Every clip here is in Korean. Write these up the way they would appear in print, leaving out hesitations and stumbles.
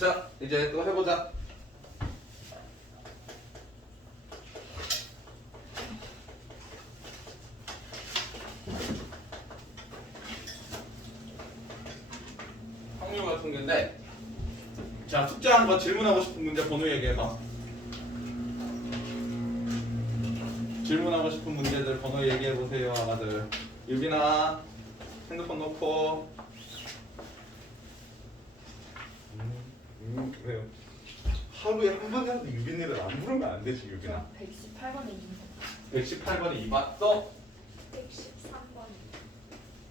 자, 이제 또 해보자. 확률 같은 건데, 자, 숙제한 거 질문하고 싶은 문제 번호 얘기해봐. 질문하고 싶은 문제들 번호 얘기해보세요, 아가들. 유빈아, 핸드폰 놓고. 왜요? 하루에 한 번 정도 유빈이를 안 부르면 안 되지, 유빈아. 118번에 118번에 2번 또 113번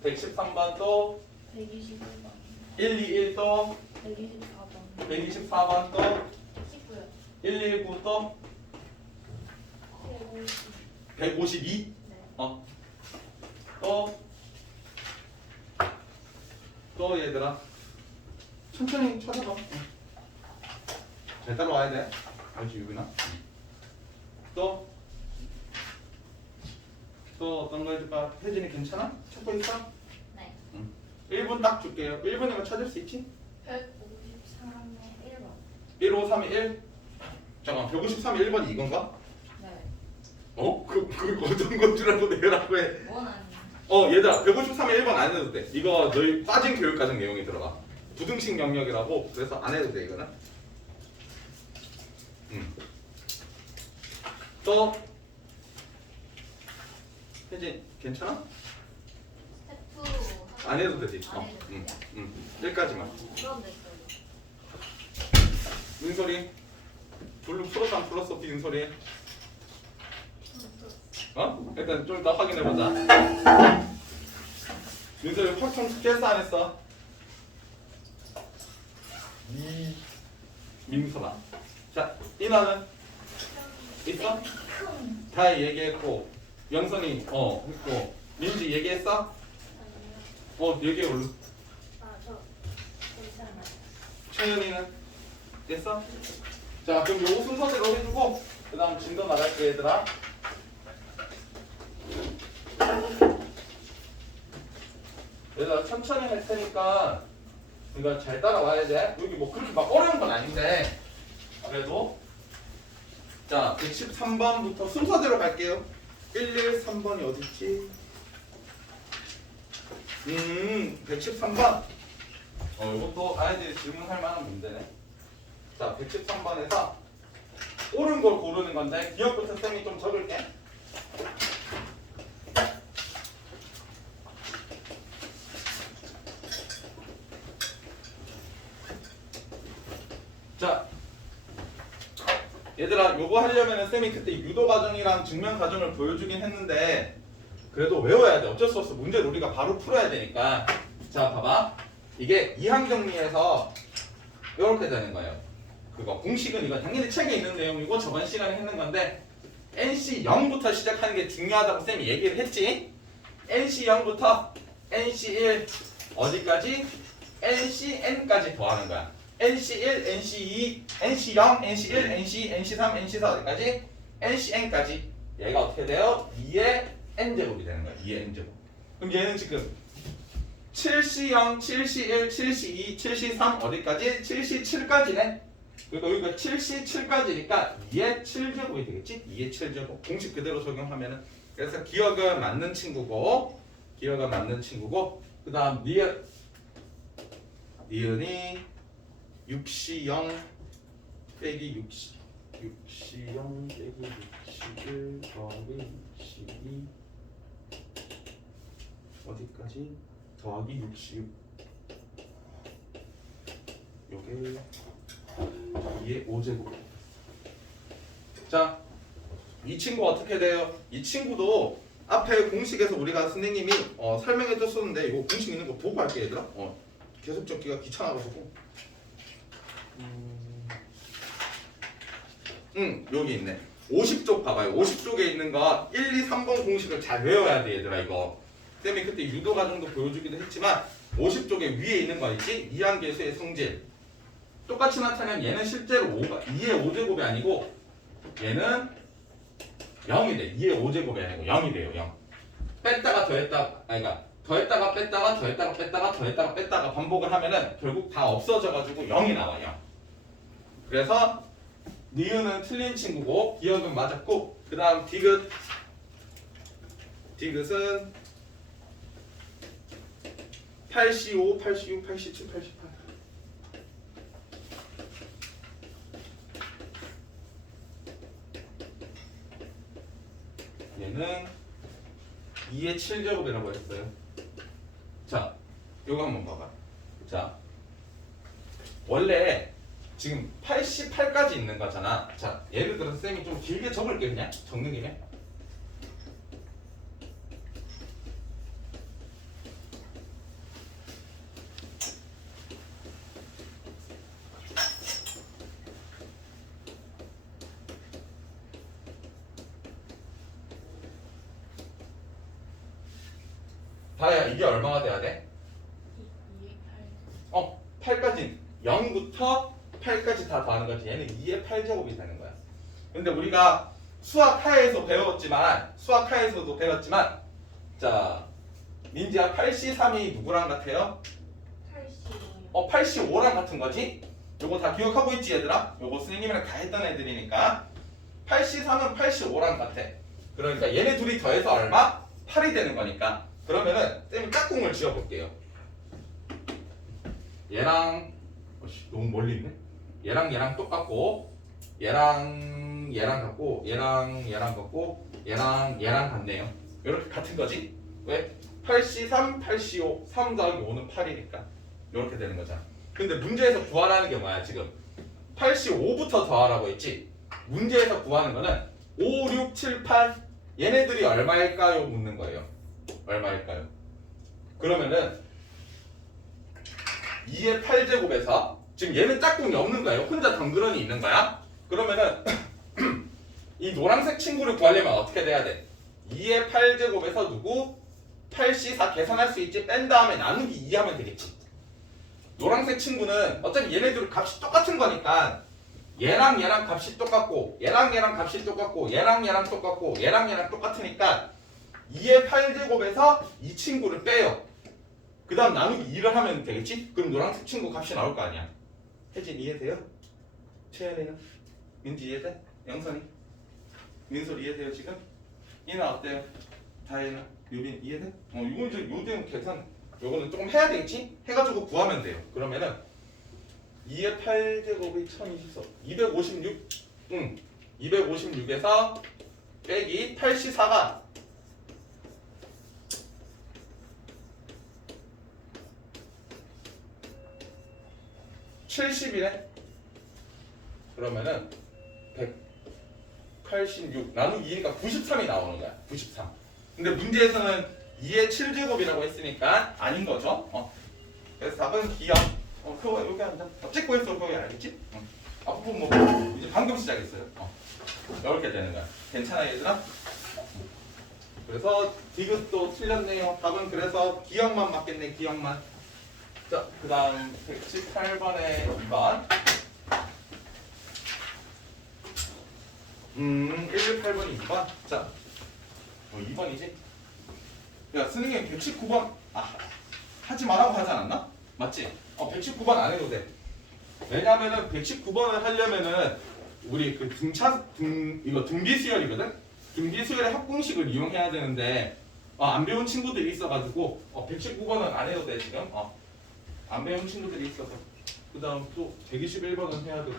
113번 또 121번 121 또 124번 124번 또 19요 119 또 152 네. 또 얘들아 천천히 찾아봐. 잘 따라와야 돼. 알지 유빈아? 또 어떤 거 해줄까? 혜진이 괜찮아? 찾고 있어? 네. 1분 딱 줄게요. 1분이면 찾을 수 있지? 153에 1번 153에 1? 잠깐 153에 1번이 이건가? 네. 어? 그 어떤 건 줄 알고 내라고 해. 뭔 아니에요? 얘들아 153에 1번 안 해도 돼. 이거 너희 빠진 교육과정 내용이 들어가. 부등식 영역이라고. 그래서 안 해도 돼 이거는. 또 혜진 괜찮아? 스태프 안 해도 되지. 안 해도 돼요? 1까지만. 그럼 됐어요. 민소리 블루 풀었어 안 풀었어? 민소리 일단 좀 이따 확인해보자. 민소리 확정 숙제했어 안 했어? 민소라. 자 인하는 있어? 다 얘기했고 영선이 했고 민지 얘기했어? 얘기해 얼른. 아저 괜찮아요. 채연이는 됐어? 자 그럼 요거 순서대로 해주고 그 다음 진도 나갈게 얘들아. 얘들아 천천히 할 테니까 이거 잘 따라와야 돼. 여기 뭐 그렇게 막 어려운 건 아닌데 그래도 자 113번부터 순서대로 갈게요. 113번이 어딨지? 113번 이것도 아이들이 질문할 만한 문제네. 자 113번에서 옳은 걸 고르는 건데 기억부터 쌤이 좀 적을게. 자 얘들아 요거 하려면 쌤이 그때 유도 과정이랑 증명 과정을 보여주긴 했는데 그래도 외워야 돼. 어쩔 수 없어. 문제를 우리가 바로 풀어야 되니까. 자 봐봐. 이게 이항정리에서 이렇게 되는 거예요. 그거 공식은 이거 당연히 책에 있는 내용이고 저번 시간에 했는 건데 NC 0부터 시작하는 게 중요하다고 쌤이 얘기를 했지. NC 0부터 NC 1 어디까지? NC N까지 더하는 거야. NC 1, NC 2, NC 0, NC 1, NC 2, NC 3, NC 4 어디까지? NC N까지. 얘가 어떻게 돼요? 2의 N제곱이 되는 거야. 2의 N제곱. 그럼 얘는 지금 7C0, 7C1, 7C2, 7C3 어디까지? 7C7까지네. 그리고 여기가 7C7까지니까 2의 7제곱이 되겠지? 2의 7제곱. 공식 그대로 적용하면은. 그래서 기억은 맞는 친구고 그 다음 니은이 6C0 빼기 6C0 빼기 61 더하기 62 어디까지? 더하기 66 요게 2의 5제곱. 자, 이 친구 어떻게 돼요? 이 친구도 앞에 공식에서 우리가 선생님이 설명해 줬었는데 이거 공식 있는 거 보고 할게 얘들아. 계속 적기가 귀찮아가지고. 여기 있네. 50쪽 봐봐요. 50쪽에 있는 거 1, 2, 3번 공식을 잘 외워야 돼 얘들아 이거. 쌤이 그때 유도 과정도 보여주기도 했지만 50쪽에 위에 있는 거 있지? 이항계수의 성질. 똑같이 나타내면 얘는 실제로 2의 5제곱이 아니고 얘는 0이 돼. 2의 5제곱이 아니고 0이 돼요. 0. 뺐다가 더했다가 그러니까 더했다가 뺐다가 더했다가 뺐다가 더했다가 뺐다가 반복을 하면은 결국 다 없어져가지고 0이 나와. 0. 그래서 니은은 틀린 친구고 기억은 맞았고 그 다음 디귿 디귿은 85, 86, 87, 88 얘는 2의 7제곱이라고 했어요. 자, 요거 한번 봐봐. 자, 원래 지금 88까지 있는 거잖아. 자, 예를 들어서 쌤이 좀 길게 적을게 그냥 적는 김에. 다야 이게 얼마가 돼야 돼? 8까지 0부터 8까지 다 더하는 거지. 얘는 2의 8제곱이 되는 거야. 근데 우리가 수학 하에서 배웠지만 자 민지야 83이 누구랑 같아요? 85요. 85랑 같은 거지? 요거 다 기억하고 있지 얘들아? 요거 선생님이랑 다 했던 애들이니까 83은 85랑 같아. 그러니까 얘네 둘이 더해서 얼마? 8이 되는 거니까 그러면은 쌤이 짝꿍을 지어볼게요. 얘랑 너무 멀리 있네. 얘랑 똑같고 얘랑 같고 얘랑 같고 얘랑 같네요. 이렇게 같은 거지? 왜? 83, 85, 3 더하기 5는 8이니까 이렇게 되는 거잖아. 근데 문제에서 구하라는 게 뭐야 지금? 85부터 더하라고 했지? 문제에서 구하는 거는 5, 6, 7, 8 얘네들이 얼마일까요? 묻는 거예요. 얼마일까요? 그러면은 2의 8제곱에서 지금 얘는 짝꿍이 없는 거예요. 혼자 덩그러니 있는 거야. 그러면은 이 노란색 친구를 구하려면 어떻게 돼야 돼? 2의 8제곱에서 누구? 8C4 계산할 수 있지? 뺀 다음에 나누기 2 하면 되겠지. 노란색 친구는 어차피 얘네들 값이 똑같은 거니까 얘랑 값이 똑같고 얘랑 값이 똑같고 얘랑 똑같고 얘랑 똑같으니까 2의 8제곱에서 이 친구를 빼요. 그 다음 나누기 2를 하면 되겠지? 그럼 노란색 친구 값이 나올 거 아니야. 혜진 이해돼요? 채연이는? 민지 이해돼? 영선이? 민솔 이해돼요 지금? 이나 어때요? 다혜나? 유빈 이해돼? 이거 이제 요즘 계산 요거는 조금 해야 되겠지? 해가지고 구하면 돼요. 그러면은 2의 8제곱이 1024 256 256에서 빼기 8C4가 70이네? 그러면은 186 나누기 2니까 93이 나오는 거야. 93. 근데 문제에서는 2의 7제곱이라고 했으니까 아닌 거죠. 그래서 답은 기억. 그거 여기 앉아. 찍고 있어. 그거 알겠지? 앞부분 뭐 이제 방금 시작했어요. 이렇게 되는 거야. 괜찮아 얘들아? 그래서 디귿도 틀렸네요. 답은 그래서 기억만 맞겠네. 기억만. 자, 그 다음 118번에 2번 118번이 2번 자 2번이지? 야 스승님 119번 하지 말라고 하지 않았나? 맞지? 119번 안 해도 돼. 왜냐면은 119번을 하려면은 우리 그 이거 등비수열이거든? 등비수열의 합공식을 이용해야 되는데 안 배운 친구들이 있어가지고 119번은 안 해도 돼 지금. 안 배운 친구들이 있어서 그 다음 또 121번은 해야 되고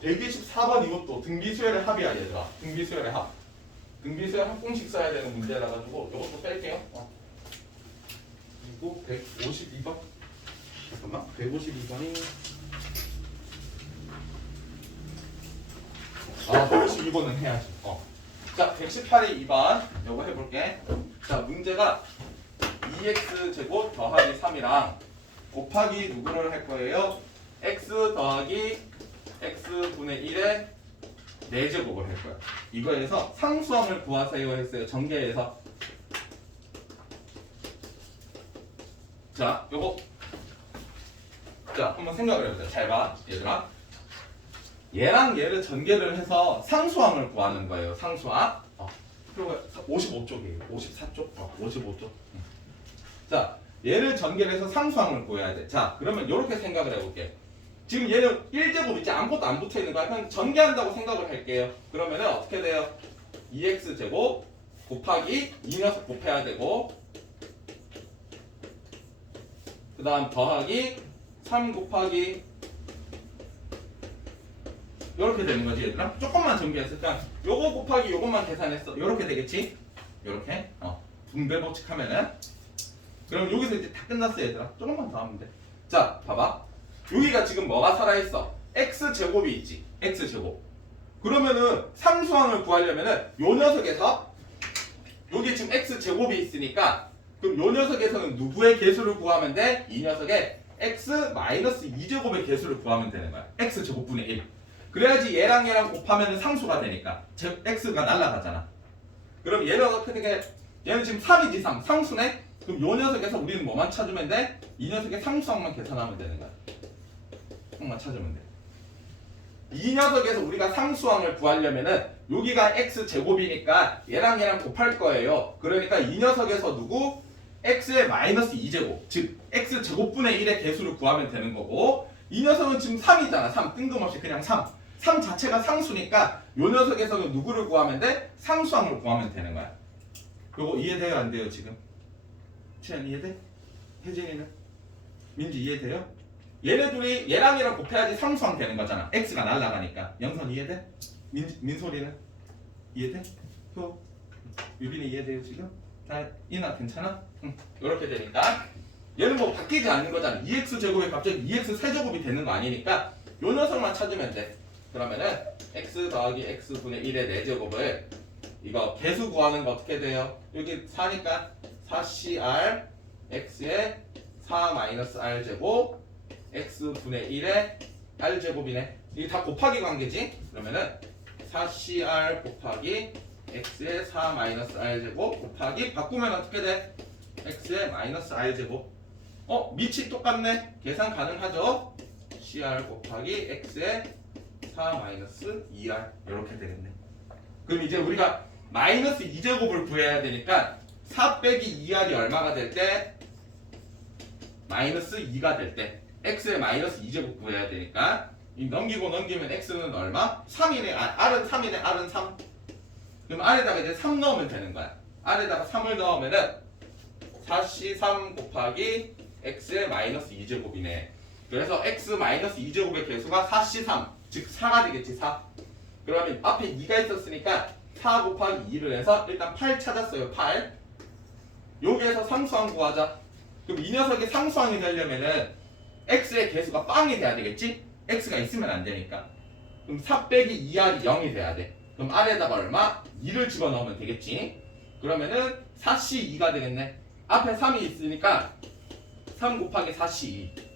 124번 이것도 등비수열의 합이야 얘들아. 등비수열의 합. 등비수열 합공식 써야 되는 문제라 가지고 이것도 뺄게요. 그리고 152번 잠깐만 152번이 152번은 해야지. 자 118이 2번 요거 해볼게. 자 문제가 2x 제곱 더하기 3이랑 곱하기 누구를 할 거예요? x 더하기 x분의 1의 4제곱을 할 거야. 이거에서 상수함을 구하세요 했어요. 전개해서. 자, 요거. 자, 한번 생각을 해보자. 잘 봐, 얘들아. 얘랑 얘를 전개를 해서 상수함을 구하는 거예요. 상수함. 그리고 55쪽이에요. 54쪽? 55쪽. 자, 얘를 전개를 해서 상수함을 구해야 돼. 자, 그러면 이렇게 생각을 해볼게. 지금 얘는 1제곱 있지 아무것도 안 붙어 있는 거야. 그냥 전개한다고 생각을 할게요. 그러면은 어떻게 돼요? 2x제곱 곱하기 이 녀석 곱해야 되고 그 다음 더하기 3 곱하기 이렇게 되는 거지 얘들아. 조금만 전개했으니까 요거 곱하기 요것만 계산했어. 요렇게 되겠지? 요렇게 분배 법칙하면은 그럼 여기서 이제 다 끝났어 얘들아. 조금만 더 하면 돼. 자 봐봐. 여기가 지금 뭐가 살아있어? x제곱이 있지. x제곱. 그러면은 상수항을 구하려면은 요 녀석에서 여기 지금 x제곱이 있으니까 그럼 요 녀석에서는 누구의 개수를 구하면 돼? 이 녀석의 x-2제곱의 개수를 구하면 되는 거야. x제곱분의 1. 그래야지 얘랑 얘랑 곱하면 상수가 되니까 x가 날라가잖아. 그럼 얘는 어떻게 돼? 얘는 지금 3이지 3. 상수네? 그럼 요 녀석에서 우리는 뭐만 찾으면 돼? 이 녀석의 상수항만 계산하면 되는 거야. 항만 찾으면 돼. 이 녀석에서 우리가 상수항을 구하려면은 여기가 x제곱이니까 얘랑 얘랑 곱할 거예요. 그러니까 이 녀석에서 누구? x의 마이너스 2제곱 즉 x제곱분의 1의 개수를 구하면 되는 거고 이 녀석은 지금 3이잖아. 3 뜬금없이 그냥 3 자체가 상수니까 요 녀석에서는 누구를 구하면 돼? 상수항을 구하면 되는 거야. 요거 이해돼요 안 돼요 지금? 채연 이해돼? 혜진이는? 민지 이해돼요? 얘네 둘이 얘랑 얘랑 곱해야지 상수항 되는 거잖아. x가 날라가니까. 영선 이해돼? 민소리는? 이해돼? 효? 유빈이 이해돼요 지금? 다 이나 괜찮아? 응. 이렇게 되니까 얘는 뭐 바뀌지 않는 거잖아. 2x제곱이 갑자기 2x 세제곱이 되는 거 아니니까 요 녀석만 찾으면 돼. 그러면은 x 더하기 x분의 1의 4제곱을 이거 개수 구하는 거 어떻게 돼요? 여기 4니까 4cr x의 4-r 제곱 x분의 1의 r제곱이네. 이게 다 곱하기 관계지? 그러면은 4cr 곱하기 x의 4-r 제곱 곱하기 바꾸면 어떻게 돼? x의 -r 제곱. 밑이 똑같네. 계산 가능하죠? cr 곱하기 x의 4-2r 이렇게 되겠네. 그럼 이제 우리가 마이너스 2제곱을 구해야 되니까 4 빼기 2r이 얼마가 될 때? 마이너스 2가 될 때 x의 마이너스 2제곱 구해야 되니까 이 넘기고 넘기면 x는 얼마? 3이네. r은 3이네. r은 3. 그럼 r에다가 이제 3 넣으면 되는 거야. r에다가 3을 넣으면은 4c3 곱하기 x의 마이너스 2제곱이네. 그래서 x 마이너스 2제곱의 개수가 4c3 즉 4가 되겠지. 4. 그러면 앞에 2가 있었으니까 4 곱하기 2를 해서 일단 8 찾았어요. 8. 여기에서 상수항 구하자. 그럼 이 녀석이 상수항이 되려면은 x의 개수가 빵이 돼야 되겠지? x가 있으면 안 되니까. 그럼 4 빼기 2r이 0이 돼야 돼. 그럼 r에다가 얼마? 2를 집어넣으면 되겠지? 그러면은 4c2가 되겠네. 앞에 3이 있으니까 3 곱하기 4c2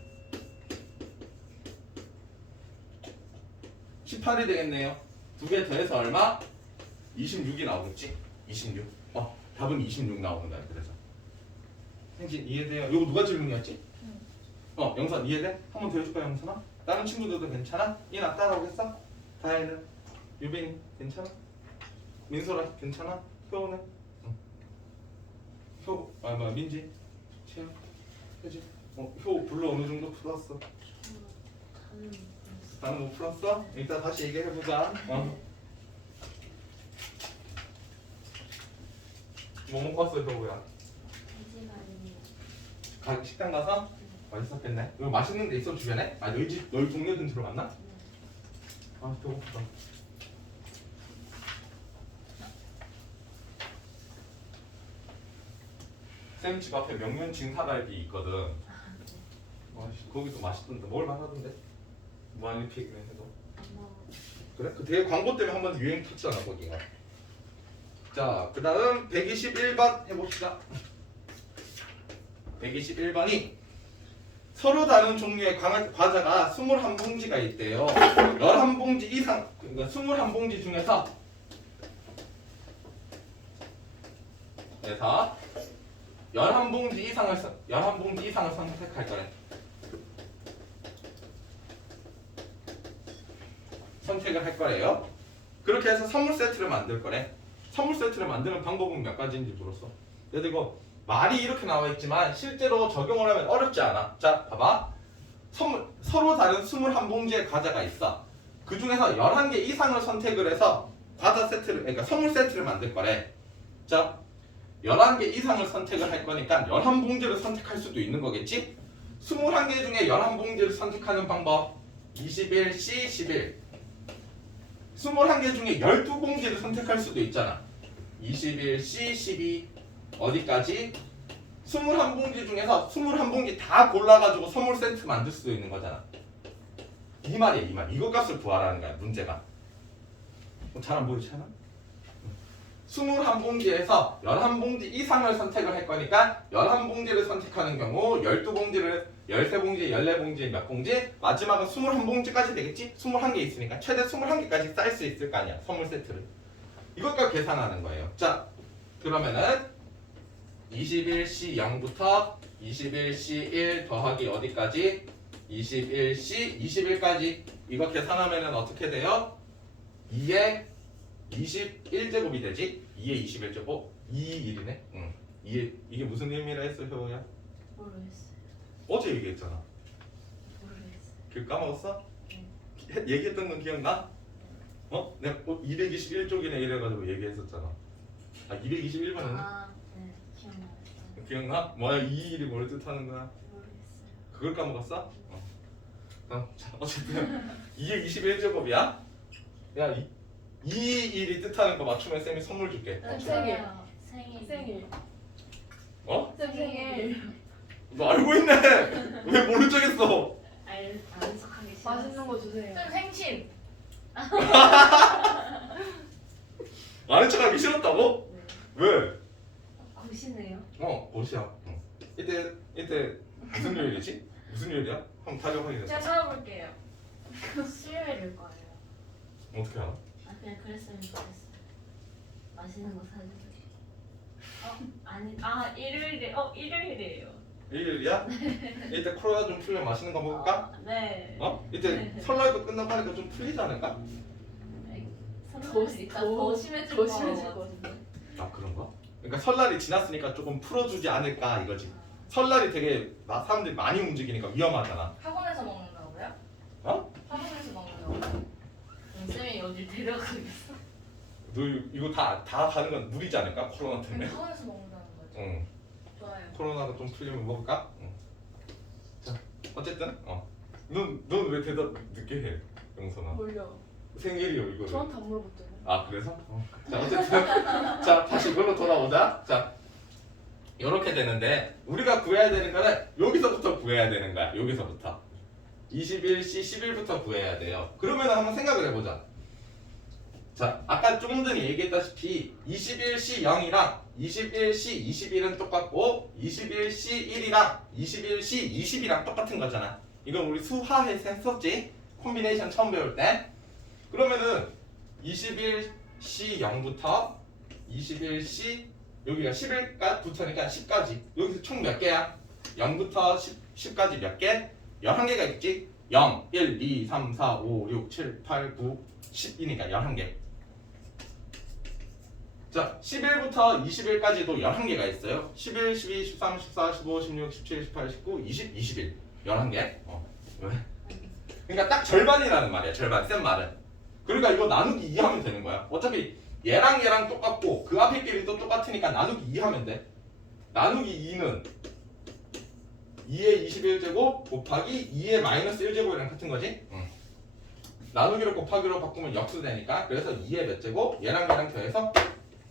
18이 되겠네요. 두 개 더해서 얼마? 26이 나오겠지? 26. 답은 26 나오는 거야. 그래서 행진 이해돼요? 이거 누가 질문이었지? 영선 이해돼? 한 번 더 해줄까 영선아? 다른 친구들도 괜찮아? 이나 따라오겠어? 다혜는? 유빈이 괜찮아? 민소라 괜찮아? 효우는? 응. 효, 민지? 채연? 혜진? 효우 불러 어느 정도 풀었어? 다른 못 풀었어? 이따 다시 얘기해보자. 뭐 먹고 왔어 효우야? 식당 가서? 맛있었겠네. 여기 맛있는 데 있어 주변에? 너희 집, 너희 동네 근처로 갔나? 배고프다. 쌤 집 앞에 명륜 진사갈비 있거든. 거기도 맛있던데. 먹을 만하던데. 무한리필 해도. 그래? 그 되게 광고 때문에 한번 유행 탔잖아 거기가. 자, 그 다음 121번 해봅시다. 121번이 서로 다른 종류의 과자가 21봉지가 있대요. 11봉지 이상, 그러니까 21봉지 중에서 11봉지 이상을 선택할 거래. 선택을 할 거래요. 그렇게 해서 선물 세트를 만들 거래. 선물 세트를 만드는 방법은 몇 가지인지 물었어. 그래서 이거 말이 이렇게 나와 있지만 실제로 적용을 하면 어렵지 않아. 자, 봐봐. 서로 다른 21봉지의 과자가 있어. 그 중에서 11개 이상을 선택을 해서 과자 세트를, 그러니까 선물 세트를 만들 거래. 자, 11개 이상을 선택을 할 거니까 11봉지를 선택할 수도 있는 거겠지? 21개 중에 11봉지를 선택하는 방법 21C 11. 21개 중에 12봉지를 선택할 수도 있잖아. 21C 12. 어디까지? 21봉지 중에서 21봉지 다 골라가지고 선물 세트 만들 수도 있는 거잖아. 이 말이야, 이 말. 이거 값을 구하라는 거야, 문제가. 잘 안 보이지 않아? 21봉지에서 11봉지 이상을 선택을 할 거니까 11봉지를 선택하는 경우 12봉지를 13봉지, 14봉지, 몇 봉지? 마지막은 21봉지까지 되겠지? 21개 있으니까 최대 21개까지 쌓일 수 있을 거 아니야, 선물 세트를. 이것과 계산하는 거예요. 자, 그러면은 21C 0부터 21C 1 더하기 어디까지? 21C 21까지. 이거 계산하면은 어떻게 돼요? 2에 21제곱이 되지? 2에 21제곱? 2, 1이네? 응. 이게 무슨 의미라 했어, 효호야? 모르겠어요. 어제 얘기했잖아. 모르겠어요. 그 까먹었어? 얘기했던 건 기억나? 어? 내가 221쪽이네 이래가지고 얘기했었잖아. 아, 221번은? 아, 네, 기억나요. 기억나? 뭐야, 2, 1이 뭘 뜻하는 거야? 모르겠어요. 그걸 까먹었어? 자, 어쨌든 2에 21제곱이야? 야, 2, 1이 뜻하는 거 맞추면 쌤이 선물 줄게. 생일. 생일. 생일. 어? 쌤 생일. 너 알고 있네. 왜 모른 척했어? 아는 척하기 싫어. 맛있는 거 주세요. 쌤 생신. 아는 척하기 싫었다고? 네. 왜? 고시네요. 옷이야. 이때 무슨 요일이지? 무슨 요일이야? 한번 타격 확인해. 제가 찾아볼게요. 수요일일 거예요. 어떻게 알아? 아 그냥 그랬으면 좋겠어요. 맛있는 거 사주세요. 아니 일요일에 일요일이에요. 일요일이야? 이때 코로나 좀 풀면 맛있는 거 먹을까? 네. 어? 이때 설날도 끝나고 하니까 좀 풀리지 않을까? 선물이 일단 더 심해질 거 같은데. 아, 그런가? 그러니까 설날이 지났으니까 조금 풀어주지 않을까 이거지. 설날이 되게 사람들이 많이 움직이니까 위험하잖아. 학원에서 먹는다고요? 어? 학원에서 먹는다고요? 쌤이 어디 데려가겠어? 너 이거 다 가는 건 무리지 않을까? 코로나 때문에. 학원에서 먹는다는 거죠. 응. 좋아요. 코로나가 좀 풀리면 먹을까? 응. 자, 어쨌든 넌 왜 대답 늦게 해, 영선아? 몰려. 생일이요 이거를. 저한테 안 물어봤잖아요. 아, 그래서? 자, 어쨌든 자, 다시 이걸로 돌아오자. 자, 이렇게 되는데 우리가 구해야 되는 거는 여기서부터 구해야 되는 거야. 여기서부터 21C 11부터 구해야 돼요. 그러면 한번 생각을 해보자. 자, 아까 조금 전에 얘기했다시피 21C 0이랑 21C 21은 똑같고 21C 1이랑 21C 20이랑 똑같은 거잖아. 이건 우리 수화에서 했었지? 콤비네이션 처음 배울 때. 그러면은 21C 0부터 21C 여기가 11까지부터니까 10까지. 여기서 총 몇 개야? 0부터 10까지 몇 개? 11개가 있지? 0, 1, 2, 3, 4, 5, 6, 7, 8, 9, 10이니까 11개. 자, 11부터 21까지도 11개가 있어요. 11, 12, 13, 14, 15, 16, 17, 18, 19, 20, 21. 11개. 왜? 그러니까 딱 절반이라는 말이야. 절반. 센 말은. 그러니까 이거 나누기 2 하면 되는 거야. 어차피 얘랑 똑같고 그 앞에 끼리도 똑같으니까 나누기 2 하면 돼. 나누기 2는 2의 21제곱 곱하기 2의 마이너스 1제곱이랑 같은 거지? 응. 나누기를 곱하기로 바꾸면 역수되니까 그래서 2의 몇 제곱? 얘랑 더해서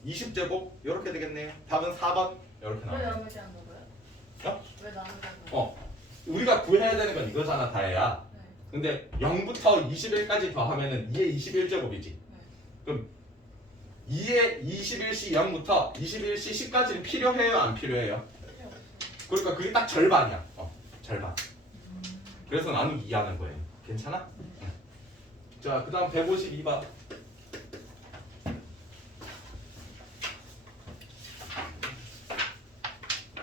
20제곱 이렇게 되겠네요. 답은 4번 이렇게 왜 나와요. 나누지 않는 거예요? 어? 왜 나누지 않는 거예요? 우리가 구해야 되는 건 이거잖아, 다혜야. 네. 근데 0부터 21까지 더하면은 2의 21제곱이지. 그럼 2의 21C 0부터 21C 10까지는 필요해요, 안 필요해요? 필요 없어요. 그러니까 그게 딱 절반이야. 절반. 그래서 나누기 2 하는 거예요. 괜찮아? 응. 자, 그 다음 152번.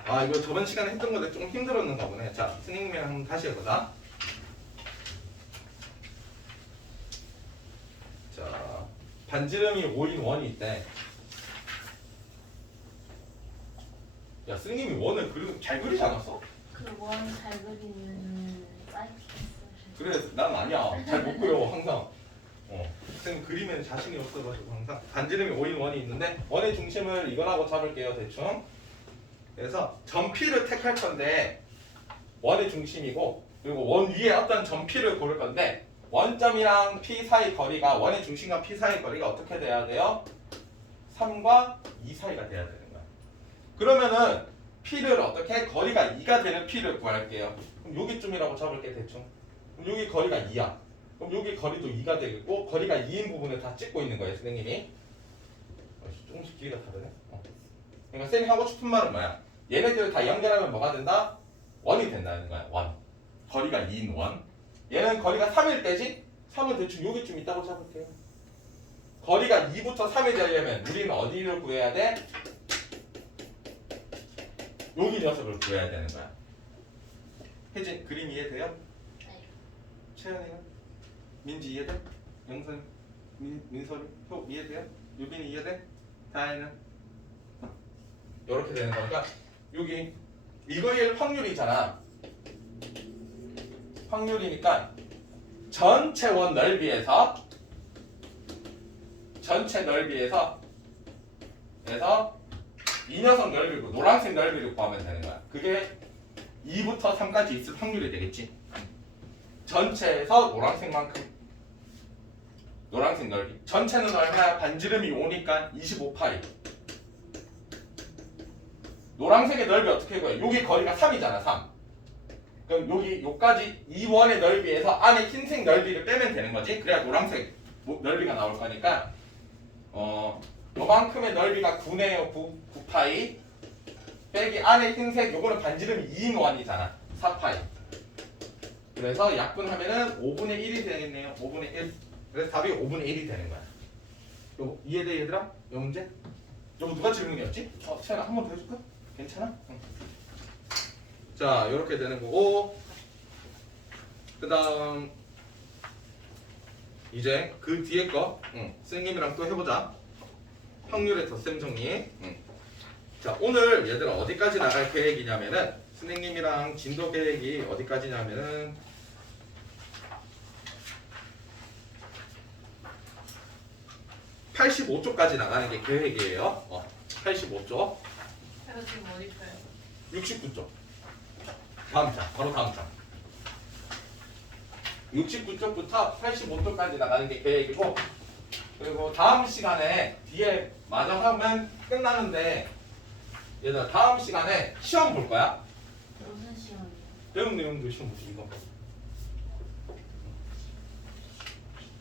아, 이거 저번 시간에 했던 건데 좀 힘들었는가 보네. 자, 스님이랑 한번 다시 해보자. 자, 반지름이 5인 원이 있대. 야, 스님이 원을 잘 그리지 않았어? 그 원 잘 그리는 그래 난 아니야. 잘 못 그려 항상. 쌤 그림에는 자신이 없어가지고 항상 반지름이 5인 원이 있는데 원의 중심을 이거라고 잡을게요 대충. 그래서 점 P를 택할 건데 원의 중심이고 그리고 원 위에 어떤 점 P를 고를 건데 원점이랑 P 사이 거리가 원의 중심과 P 사이 거리가 어떻게 돼야 돼요? 3과 2 사이가 돼야 되는 거야. 그러면은 P를 어떻게? 거리가 2가 되는 P를 구할게요. 그럼 여기쯤이라고 잡을게 대충. 그럼 여기 거리가 2야. 그럼 여기 거리도 2가 되겠고 거리가 2인 부분을 다 찍고 있는 거예요 선생님이. 조금씩 길이가 다르네. 그러니까 쌤이 하고 싶은 말은 뭐야? 얘네들 다 연결하면 뭐가 된다? 원이 된다는 거야. 원. 거리가 2인 원. 얘는 거리가 3일 때지? 3은 대충 여기쯤 있다고 잡을게요. 거리가 2부터 3이 되려면 우리는 어디를 구해야 돼? 여기 녀석을 구해야 되는 거야. 혜진 그림 이해돼요? 네. 채연이는? 민지 이해돼? 영선, 민설이, 효 이해돼요? 유빈이 이해돼? 다혜는? 이렇게 되는 거니까 여기 이거의 확률이잖아. 확률이니까 전체 원 넓이에서 그래서 이 녀석 넓이고 노란색 넓이를 구하면 되는 거야. 그게 2부터 3까지 있을 확률이 되겠지. 전체에서 노란색만큼 노란색 넓이 전체는 얼마야? 반지름이 5니까 25파이. 노란색의 넓이 어떻게 구해? 여기 거리가 3이잖아 3. 그럼 여기 요까지 이 원의 넓이에서 안에 흰색 넓이를 빼면 되는 거지. 그래야 노란색 넓이가 나올 거니까 요만큼의 넓이가 9네요 9파이 빼기 안에 흰색 요거는 반지름이 2인 원이잖아 4파이. 그래서 약분하면은 5분의 1이 되겠네요. 5분의 1. 그래서 답이 5분의 1이 되는 거야. 요거 이해돼 얘들아? 요 문제? 요거 누가 질문이었지? 채연아 한 번 더 해줄까? 괜찮아? 응. 자 요렇게 되는 거고 그 다음 이제 그 뒤에 거 선생님이랑 또 해보자. 확률의 덧셈 정리. 자 오늘 얘들아 어디까지 나갈 계획이냐면은 선생님이랑 진도 계획이 어디까지냐면은 85쪽까지 나가는 게 계획이에요. 85쪽. 제가 지금 어디 있어요? 69쪽. 다음 장, 바로 다음 장. 69쪽부터 85쪽까지 나가는 게 계획이고, 그리고 다음 시간에 뒤에 마저 하면 끝나는데, 얘들아 다음 시간에 시험 볼 거야. 무슨 시험이요? 배운 내용도 시험 보지 이거.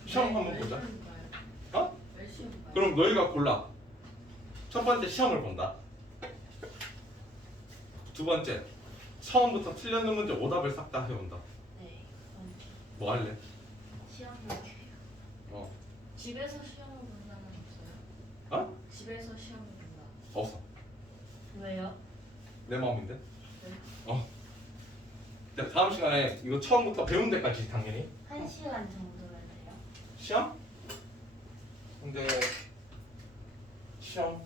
시험 한번 보자. 어? 왜 시험 봐요? 그럼 너희가 골라. 첫 번째 시험을 본다. 두 번째 처음부터 틀렸는 문제 오답을 싹 다 해온다. 네. 뭐 할래? 시험 볼게요. 어. 집에서 시험을 본다는 없어요? 어? 집에서 시험을 본다. 없어. 왜요? 내 마음인데. 네. 자, 다음 시간에 이거 처음부터 배운 데까지 당연히. 1시간 정도면 돼요? 시험? 근데 시험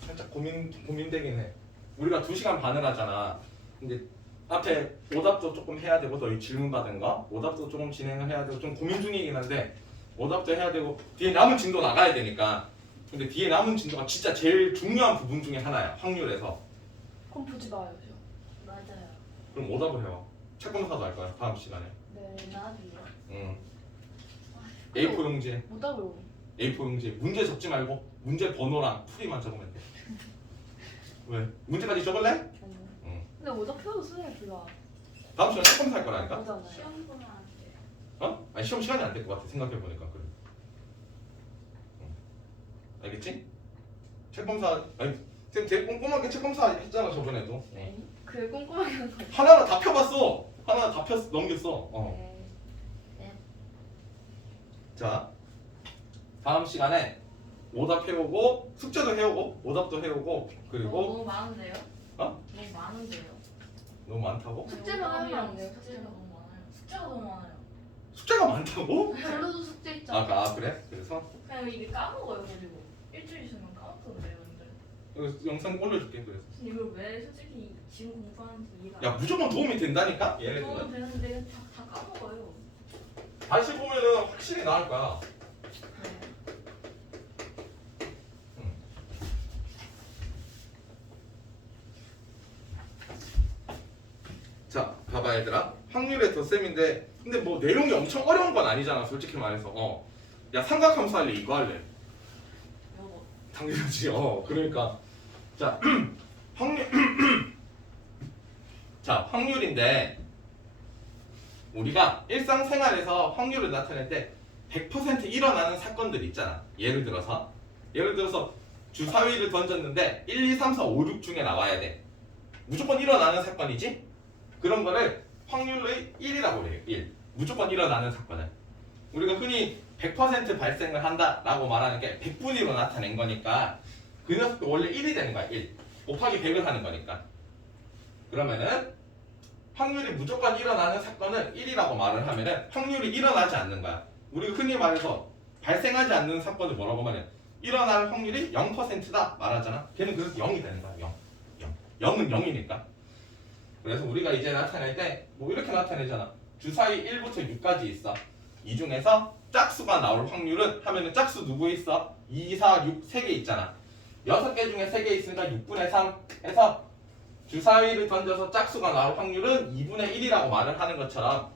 살짝 고민되긴 해. 우리가 2시간 반을 하잖아. 근데 앞에 오답도 조금 해야 되고 너희 질문 받은 거 오답도 조금 진행을 해야 되고 좀 고민 중이긴 한데 오답도 해야 되고 뒤에 남은 진도 나가야 되니까. 근데 뒤에 남은 진도가 진짜 제일 중요한 부분 중에 하나야. 확률에서. 그럼 보지 마요, 저. 맞아요. 그럼 오답을 해요. 책 검사도 할 거야 다음 시간에. 네. 나도요. 응. A4 용지에 못 알아요. A4 용지에 문제 적지 말고 문제 번호랑 풀이만 적으면 돼. 왜? 문제까지 적을래? 아니요. 응. 근데 오답해도 선생님 불러. 다음 시간에 책 검사할 거라니까? 오잖아요. 시험 보면 안 돼요. 어? 아니 시험 시간이 안 될 것 같아 생각해보니까 그래. 응. 알겠지? 책 검사 아니 쌤 되게 꼼꼼하게 책 검사 했잖아 저번에도. 응. 그 꼼꼼하게 하는 거. 하나하나 다 펴봤어. 하나하나 다 넘겼어. 네. 자 다음 시간에 오답 해오고 숙제도 해오고 오답도 해오고 그리고 너무 많은데요? 어? 너무 많은데요? 너무 많다고? 숙제만 하면 안 돼요, 숙제가 숙제만. 너무 많아요. 숙제가 너무 많아요. 숙제가 많다고? 별로도 숙제 있잖아. 아 그래? 그래서 그냥 이게 까먹어요. 그리고 일주일 있으면 까먹거든요. 근데 영상 올려줄게. 그래서 이거 왜 솔직히 지금 공부하는지 이해가 야 무조건 도움이 된다니까 도움 얘네들은. 되는데 다 까먹어요. 다시 보면은 확실히 나을 거야. 네. 자, 봐봐 얘들아. 확률의 덧셈인데 근데 뭐 내용이 엄청 어려운 건 아니잖아 솔직히 말해서. 야 삼각함수 할래 이거 할래? 요거 당연하지. 그러니까 자 확률 자 확률인데 우리가 일상생활에서 확률을 나타낼 때 100% 일어나는 사건들 있잖아. 예를 들어서 주사위를 던졌는데 1, 2, 3, 4, 5, 6 중에 나와야 돼. 무조건 일어나는 사건이지? 그런 거를 확률의 1이라고 해요. 1. 무조건 일어나는 사건을. 우리가 흔히 100% 발생을 한다라고 말하는 게 100분위로 나타낸 거니까 그 녀석도 원래 1이 되는 거야. 1. 곱하기 100을 하는 거니까. 그러면은 확률이 무조건 일어나는 사건을 1이라고 말을 하면은 확률이 일어나지 않는 거야. 우리가 흔히 말해서 발생하지 않는 사건을 뭐라고 말해? 일어날 확률이 0%다 말하잖아. 걔는 그래서 0이 되는 거야. 0. 0은 0이니까. 그래서 우리가 이제 나타낼 때 뭐 이렇게 나타내잖아. 주사위 1부터 6까지 있어. 이 중에서 짝수가 나올 확률은 하면은 짝수 누구 있어? 2, 4, 6 3개 있잖아. 6개 중에 3개 있으니까 6분의 3 해서 주사위를 던져서 짝수가 나올 확률은 2분의 1이라고 말을 하는 것처럼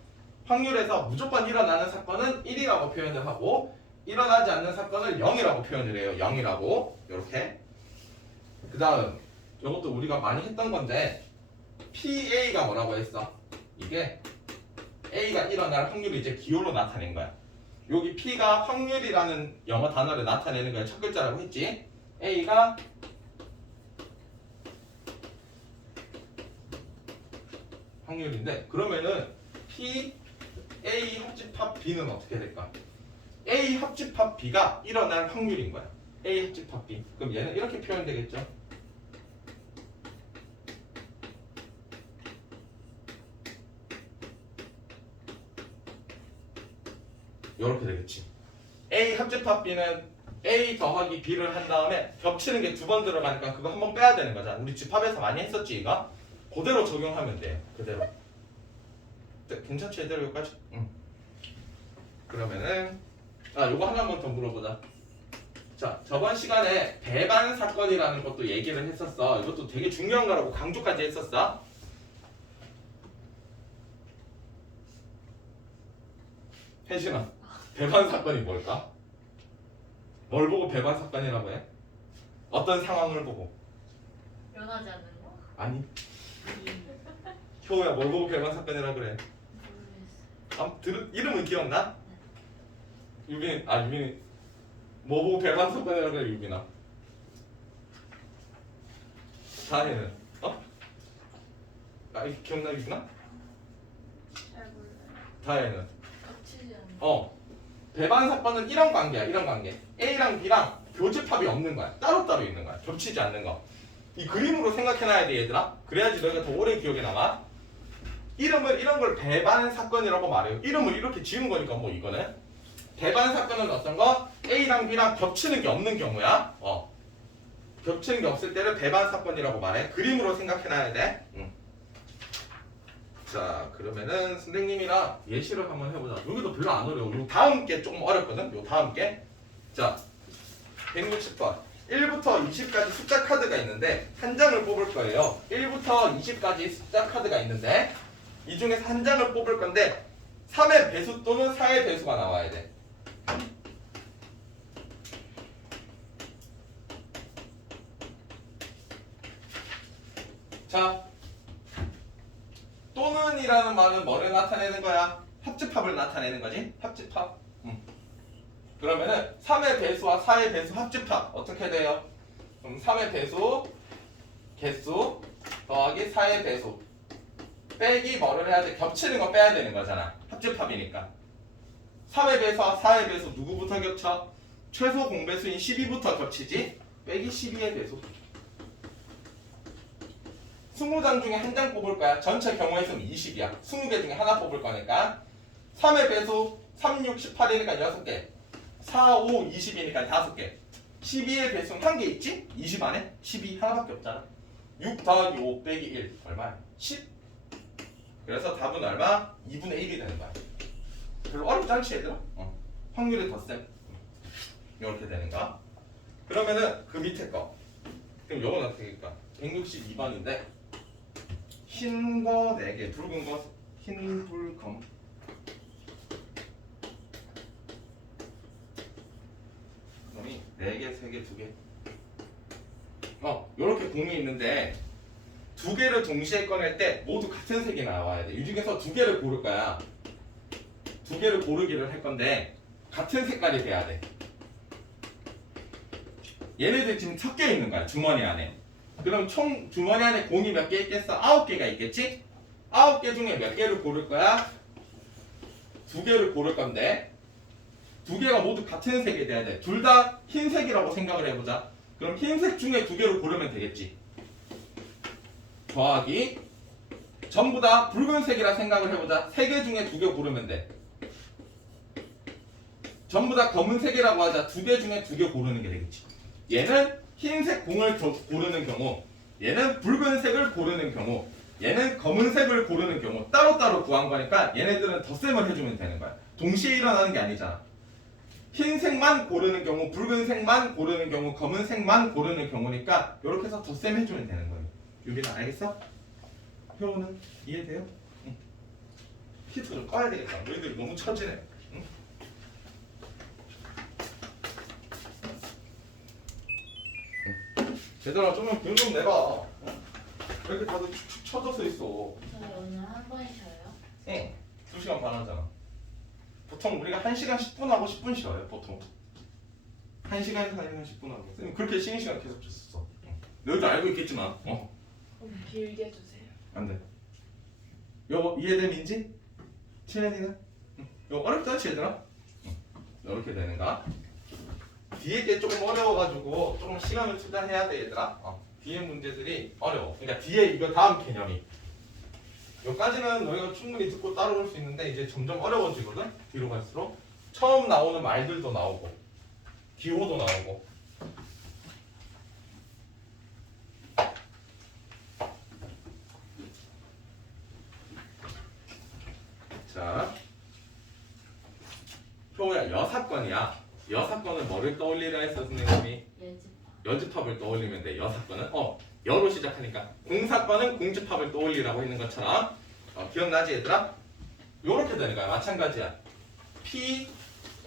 확률에서 무조건 일어나는 사건은 1이라고 표현을 하고 일어나지 않는 사건을 0이라고 표현을 해요. 0이라고. 이렇게. 그 다음 이것도 우리가 많이 했던 건데 PA가 뭐라고 했어? 이게 A가 일어날 확률을 이제 기호로 나타낸 거야. 여기 P가 확률이라는 영어 단어를 나타내는 거야. 첫 글자라고 했지. A가 확률인데 그러면은 P, A 합집합 B는 어떻게 될까? A 합집합 B가 일어날 확률인 거야. A 합집합 B. 그럼 얘는 이렇게 표현되겠죠? 이렇게 되겠지. A 합집합 B는 A 더하기 B를 한 다음에 겹치는 게 2번 들어가니까 그거 한 번 빼야 되는 거잖아. 우리 집합에서 많이 했었지 이거? 그대로 적용하면 돼요. 그대로. 괜찮지 얘들아 여기까지? 응. 그러면은 요거 하나만 더 물어보자. 자 저번 시간에 배반 사건이라는 것도 얘기를 했었어. 이것도 되게 중요한 거라고 강조까지 했었어. 혜진아 배반 사건이 뭘까? 뭘 보고 배반 사건이라고 해? 어떤 상황을 보고? 변하지 않는 거? 아니 효우야 뭘 보고 배반 사건이라고 그래? 이름은 기억나? 유빈이 뭐 보고 배반 사건이라고 그래 유빈아? 다혜는? 기억나 유빈아? 잘 몰라요. 다혜는? 겹치지 않는 배반 사건은 이런 관계야. 이런 관계. A랑 B랑 교집합이 없는 거야. 따로따로 있는 거야. 겹치지 않는 거. 이 그림으로 생각해놔야 돼 얘들아. 그래야지 너희가 더 오래 기억에 남아. 이런 걸 배반 사건이라고 말해요. 이름을 이렇게 지은 거니까 뭐 이거는. 배반 사건은 어떤 거? A랑 B랑 겹치는 게 없는 경우야. 겹치는 게 없을 때를 배반 사건이라고 말해. 그림으로 생각해놔야 돼. 자 그러면은 선생님이랑 예시를 한번 해보자. 여기도 별로 안 어려워. 요 다음 게 조금 어렵거든. 요 다음 게. 자 160번 1부터 20까지 숫자 카드가 있는데 한 장을 뽑을 거예요. 1부터 20까지 숫자 카드가 있는데 이 중에서 한 장을 뽑을 건데 3의 배수 또는 4의 배수가 나와야 돼. 자 또는이라는 말은 뭐를 나타내는 거야? 합집합을 나타내는 거지? 합집합. 그러면은 3의 배수와 4의 배수 합집합 어떻게 돼요? 그럼 3의 배수 개수 더하기 4의 배수 빼기 뭐를 해야 돼? 겹치는 거 빼야 되는 거잖아. 합집합이니까. 3의 배수와 4의 배수 누구부터 겹쳐? 최소 공배수인 12부터 겹치지? 빼기 12의 배수. 20장 중에 한 장 뽑을 거야. 전체 경우의 수는 20이야. 20개 중에 하나 뽑을 거니까 3의 배수 3, 6, 18이니까 6개 4, 5, 20이니까 5개 12의 배수는 한 개 있지? 20 안에 12 하나밖에 없잖아. 6 더하기 5 빼기 1 얼마야? 10. 그래서 답은 얼마? 2분의 1이 되는 거야. 별로 어렵지 않지 얘들아? 확률이 더 세. 이렇게 되는 거야. 그러면은 그 밑에 거. 그럼 요건 어떻게 될까? 162번인데 흰 거 4개, 붉은 거 흰, 붉, 검. 그럼이 4개, 3개, 2개. 요렇게 공이 있는데 두 개를 동시에 꺼낼 때 모두 같은 색이 나와야 돼. 이 중에서 두 개를 고를 거야. 두 개를 고르기를 할 건데 같은 색깔이 돼야 돼. 얘네들 지금 섞여 있는 거야, 주머니 안에. 그럼 총 주머니 안에 공이 몇 개 있겠어? 9개가 있겠지? 9개 중에 몇 개를 고를 거야? 두 개를 고를 건데 두 개가 모두 같은 색이 돼야 돼. 둘 다 흰색이라고 생각을 해보자. 그럼 흰색 중에 두 개를 고르면 되겠지. 더하기 전부 다 붉은색이라 생각을 해보자. 세 개 중에 두 개 고르면 돼. 전부 다 검은색이라고 하자. 두 개 중에 두 개 고르는 게 되겠지. 얘는 흰색 공을 고르는 경우, 얘는 붉은색을 고르는 경우, 얘는 검은색을 고르는 경우 따로따로 구한 거니까 얘네들은 덧셈을 해주면 되는 거야. 동시에 일어나는 게 아니잖아. 흰색만 고르는 경우, 붉은색만 고르는 경우, 검은색만 고르는 경우니까 이렇게 해서 덧셈 해주면 되는 거예요. 유빈아 알겠어? 효우는 이해돼요? 응. 히트 좀 꺼야 되겠다. 너희들이 너무 처지네. 응? 얘들아 좀만 균 좀 내봐. 왜 이렇게 다들 축축 처져서 있어? 저희 오늘 한 번 쉬어요? 응. 2시간 반 하잖아. 보통 우리가 1시간 10분 하고 10분 쉬어요. 보통 1시간에서 1시간 10분 하고. 선생님 그렇게 쉬는 시간 계속 줬었어. 너희도 알고 있겠지만 그럼 길게 주세요. 안 돼. 요거 이해돼 민지? 채연이는? 응. 요거 어렵지 않지 얘들아? 응. 이렇게 되는가? 뒤에 게 조금 어려워가지고 조금 시간을 투자해야 돼 얘들아. 뒤에 문제들이 어려워. 그러니까 뒤에 이거 다음 개념이 여기까지는 너희가 충분히 듣고 따라올 수 있는데 이제 점점 어려워지거든. 뒤로 갈수록 처음 나오는 말들도 나오고 기호도 나오고. 자, 표야 여사건이야. 여사건은 뭐를 떠올리라 했어 선생님이? 예지파. 여집합을 떠올리면 돼. 여사건은 여로 시작하니까 공사건은 공집합을 떠올리라고 했는 것처럼 기억나지 얘들아? 요렇게 되는 거야. 마찬가지야. P,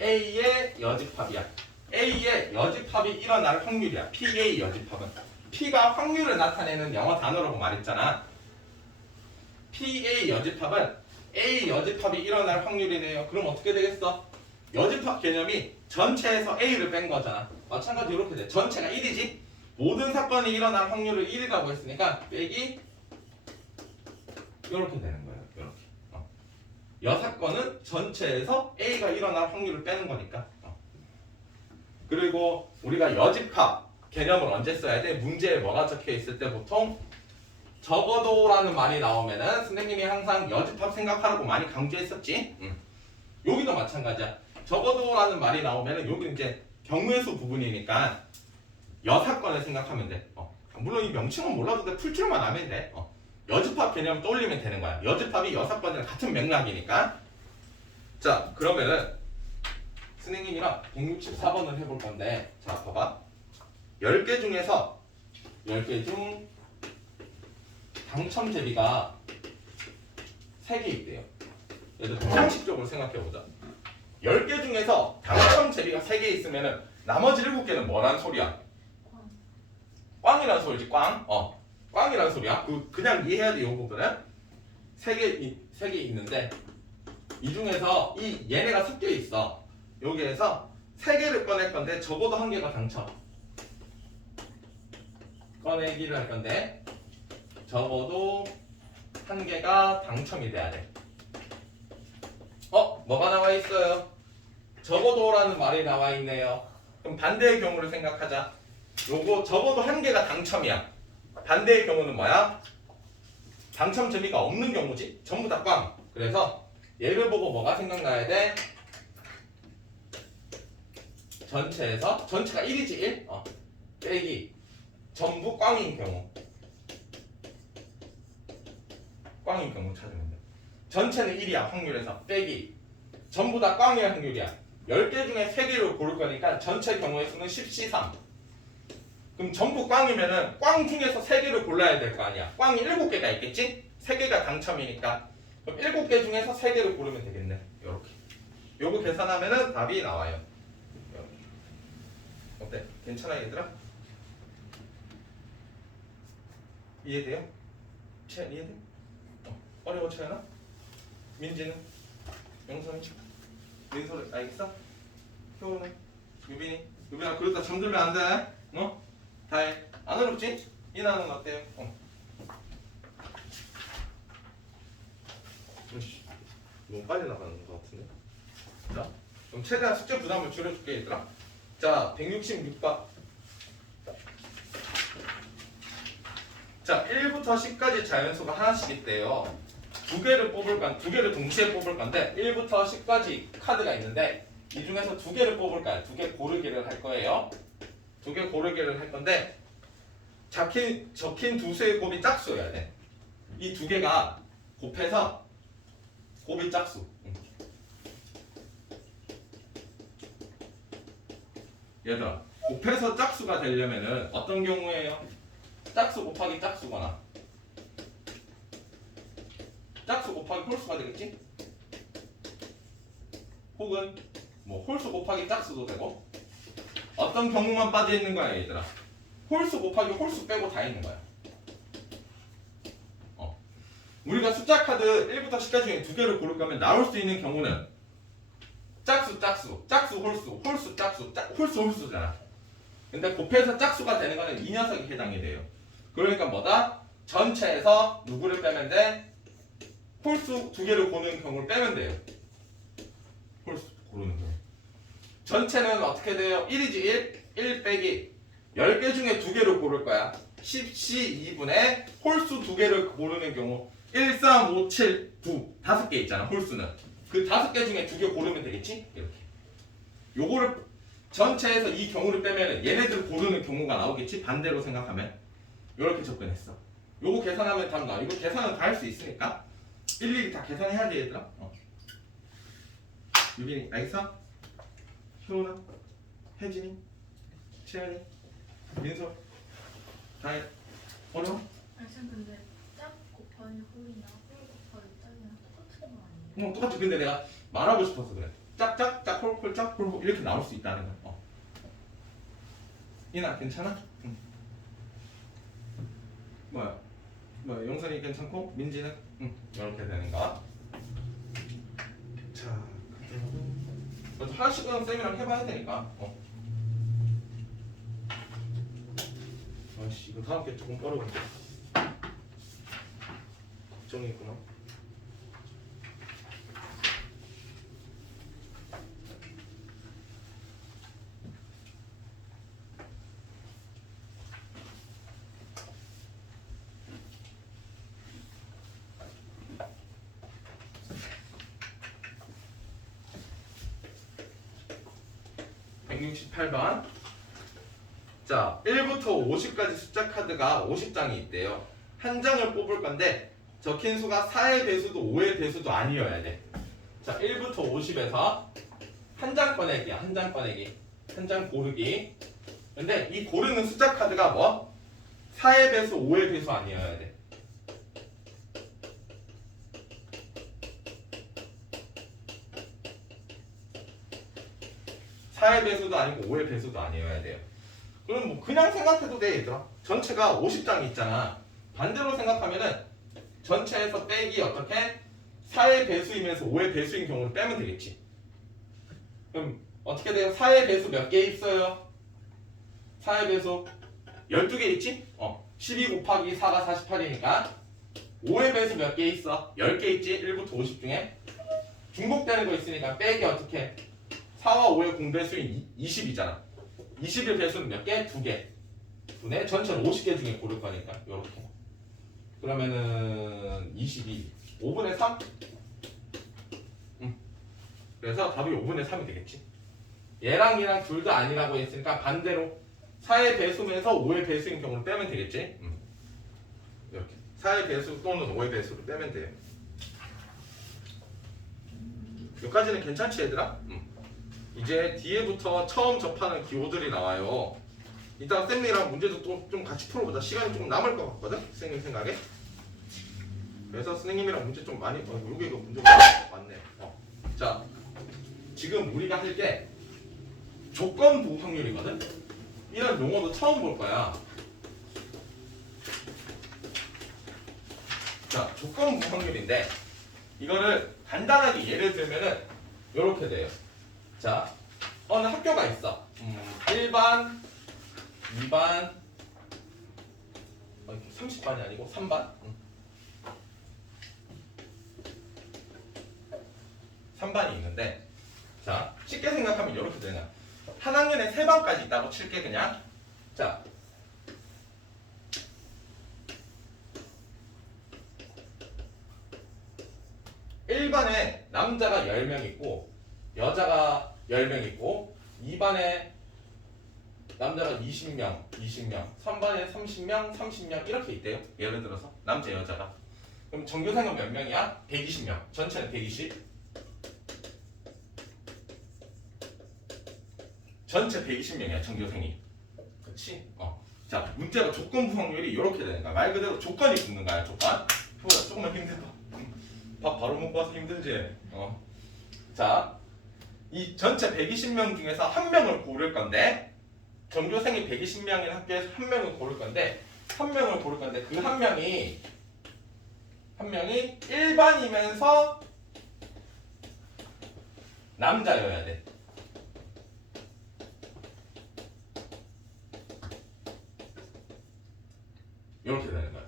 A의 여집합이야. A의 여집합이 일어날 확률이야. PA 여집합은. P가 확률을 나타내는 영어 단어라고 말했잖아. PA 여집합은 A 여집합이 일어날 확률이네요. 그럼 어떻게 되겠어? 여집합 개념이 전체에서 A를 뺀 거잖아. 마찬가지로 이렇게 돼. 전체가 1이지? 모든 사건이 일어날 확률을 1이라고 했으니까 빼기 이렇게 되는 거예요. 이렇게. 여사건은 전체에서 A가 일어날 확률을 빼는 거니까. 그리고 우리가 여집합 개념을 언제 써야 돼? 문제에 뭐가 적혀 있을 때 보통 적어도라는 말이 나오면은 선생님이 항상 여집합 생각하라고 많이 강조했었지. 여기도 마찬가지야. 적어도라는 말이 나오면은 여기 이제 경우의 수 부분이니까 여사건을 생각하면 돼. 물론 이 명칭은 몰라도 돼. 풀 줄만 알면 돼. 여집합 개념 떠올리면 되는 거야. 여집합이 여사건이랑 같은 맥락이니까. 자, 그러면은 선생님이랑 164번을 해볼 건데, 자, 봐봐. 10개 중에서 10개 중 당첨 대비가 3개 있대요. 얘들 상식적으로 생각해보자. 10개 중에서 당첨 대비가 3개 있으면은 나머지 7개는 뭐란 소리야? 꽝이란 소리지, 꽝. 꽝이란 소리야. 그냥 이해해야 돼, 이 부분은. 3개 있는데 이 중에서 얘네가 섞여 있어. 여기에서 3개를 꺼낼 건데 적어도 1개가 당첨. 꺼내기를 할 건데 적어도 1개가 당첨이 돼야 돼. 뭐가 나와 있어요? 적어도라는 말이 나와 있네요. 그럼 반대의 경우를 생각하자. 요거 적어도 1개가 당첨이야. 반대의 경우는 뭐야? 당첨 재미가 없는 경우지. 전부 다 꽝. 그래서 얘를 보고 뭐가 생각나야 돼? 전체에서 전체가 1이지 1? 빼기 전부 꽝인 경우 찾으면 돼. 전체는 1이야 확률에서 빼기 전부 다 꽝일 확률이야. 10개 중에 3개를 고를 거니까 전체 경우의 수는 10C3. 그럼 전부 꽝이면은 꽝 중에서 3개를 골라야 될 거 아니야. 꽝이 7개가 있겠지? 3개가 당첨이니까. 그럼 7개 중에서 3개를 고르면 되겠네. 요렇게. 요거 계산하면은 답이 나와요. 요렇게. 어때? 괜찮아 얘들아? 이해돼요? 채연 이해돼? 어려워 채연아? 민지는? 영선이? 민소리 알겠어? 효우는? 유빈아 그러다 잠들면 안 돼. 다해. 안 어렵지? 이나는 어때요? 너무 빨리 나가는 것 같은데? 자, 그럼 최대한 숙제 부담을 줄여줄게 얘들아. 자, 166번. 자, 1부터 10까지 자연수가 하나씩 있대요. 두 개를 동시에 뽑을 건데 1부터 10까지 카드가 있는데 이 중에서 2개를 뽑을 거야. 2개 고르기를 할 거예요. 2개 고르기를 할 건데 적힌 두 수의 곱이 짝수여야 돼. 이 2개가 곱해서 곱이 짝수. 얘들아, 곱해서 짝수가 되려면은 어떤 경우에요? 짝수 곱하기 짝수거나 짝수 곱하기 홀수가 되겠지? 혹은 뭐 홀수 곱하기 짝수도 되고 어떤 경우만 빠져 있는 거야 얘들아. 홀수 곱하기 홀수 빼고 다 있는 거야. 우리가 숫자 카드 1부터 10까지 중에 2개를 고를 거면 나올 수 있는 경우는 짝수 홀수, 홀수 짝수, 홀수 홀수잖아. 근데 곱해서 짝수가 되는 거는 이 녀석이 해당이 돼요. 그러니까 뭐다? 전체에서 누구를 빼면 돼? 홀수 2개를 고르는 경우를 빼면 돼요. 홀수 고르는 경우. 전체는 어떻게 돼요? 1이지 1 빼기 10개 중에 2개를 고를 거야. 10C 2분의 홀수 2개를 고르는 경우 1, 3, 5, 7, 9 5개 있잖아 홀수는. 그 5개 중에 2개 고르면 되겠지? 이렇게. 요거를 전체에서 이 경우를 빼면 얘네들 고르는 경우가 나오겠지? 반대로 생각하면. 이렇게 접근했어. 요거 계산하면 답 나와. 이거 계산은 다 할 수 있으니까 일일이 다 계산해야지 얘들아. 유빈이 알겠어? 효은아? 혜진이? 채연이? 민서? 다혜? 어려워? 선생님 근데 짝 곱하기 홀이나 홀 곱하기 짝이랑 똑같은 거 아니에요? 똑같지. 근데 내가 말하고 싶어서 그래. 짝짝 짝홀홀 짝홀홀 이렇게 나올 수 있다는 거야. 이나 괜찮아? 응. 뭐야 영선이 괜찮고 민지는? 응. 이렇게 되는 거야. 자, 그래도 하나씩은 쌤이랑 해봐야 되니까. 아씨 이거 다음 게 조금 어려운데. 걱정이 있구나. (168번) 자 1부터 50까지 숫자 카드가 50장이 있대요. 한 장을 뽑을 건데 적힌 수가 4의 배수도 5의 배수도 아니어야 돼. 자 1부터 50에서 한 장 꺼내기야. 한 장 꺼내기. 한 장 고르기. 근데 이 고르는 숫자 카드가 뭐? 4의 배수 5의 배수 아니어야 돼. (4의 배수도 아니고 5의 배수도 아니어야 돼요. 그럼 뭐 그냥 생각해도 돼 얘들아. 전체가 50장이 있잖아. 반대로 생각하면은 전체에서 빼기 어떻게? 4의 배수이면서 5의 배수인 경우를 빼면 되겠지. 그럼 어떻게 돼요? 4의 배수 몇 개 있어요? 4의 배수 12개 있지? 12 곱하기 4가 48이니까 5의 배수 몇 개 있어? 10개 있지? 1부터 50 중에 중복되는 거 있으니까 빼기 어떻게? 4와 5의 공배수인 20이잖아. 20의 배수는 몇 개? 2개. 분의 전체는 50개 중에 고를 거니까 이렇게. 그러면은 22 5분의 3? 그래서 답이 5분의 3이 되겠지. 얘랑 얘랑 둘 다 아니라고 했으니까 반대로 4의 배수면서 5의 배수인 경우를 빼면 되겠지? 이렇게 4의 배수 또는 5의 배수를 빼면 돼요. 여기까지는 괜찮지 얘들아? 이제 뒤에부터 처음 접하는 기호들이 나와요. 이따가 쌤이랑 문제도 또 좀 같이 풀어보자. 시간이 조금 남을 것 같거든? 선생님 생각에. 그래서 선생님이랑 문제 좀 많이 요게 그 문제가 많네. 자, 지금 우리가 할 게 조건부 확률이거든? 이런 용어도 처음 볼 거야. 자, 조건부 확률인데 이거를 간단하게 예를 들면은 이렇게 돼요. 자, 어느 학교가 있어. 1반, 2반, 30반이 아니고 3반? 3반이 있는데, 자, 쉽게 생각하면 이렇게 되는 거야. 한 학년에 3반까지 있다고 칠게 그냥. 자, 1반에 남자가 10명 있고 여자가 10명 있고 2반에 남자가 20명, 3반에 30명, 30명 이렇게 있대요. 예를 들어서 남자, 여자가. 그럼 전교생은 몇 명이야? 120명. 전체는 120. 전체 120명이야, 전교생이. 그렇지? 자, 문제가 조건부 확률이 이렇게 되는 거야. 말 그대로 조건이 붙는 거야, 조건. 보자, 조금만 힘들다. 밥 바로 먹고 와서 힘들지? 자, 이 전체 120명 중에서 한 명을 고를 건데 전교생이 120명인 학교에서 한 명을 고를 건데 한 명을 고를 건데 그 한 명이 1반이면서 남자여야 돼. 이렇게 되는 거야.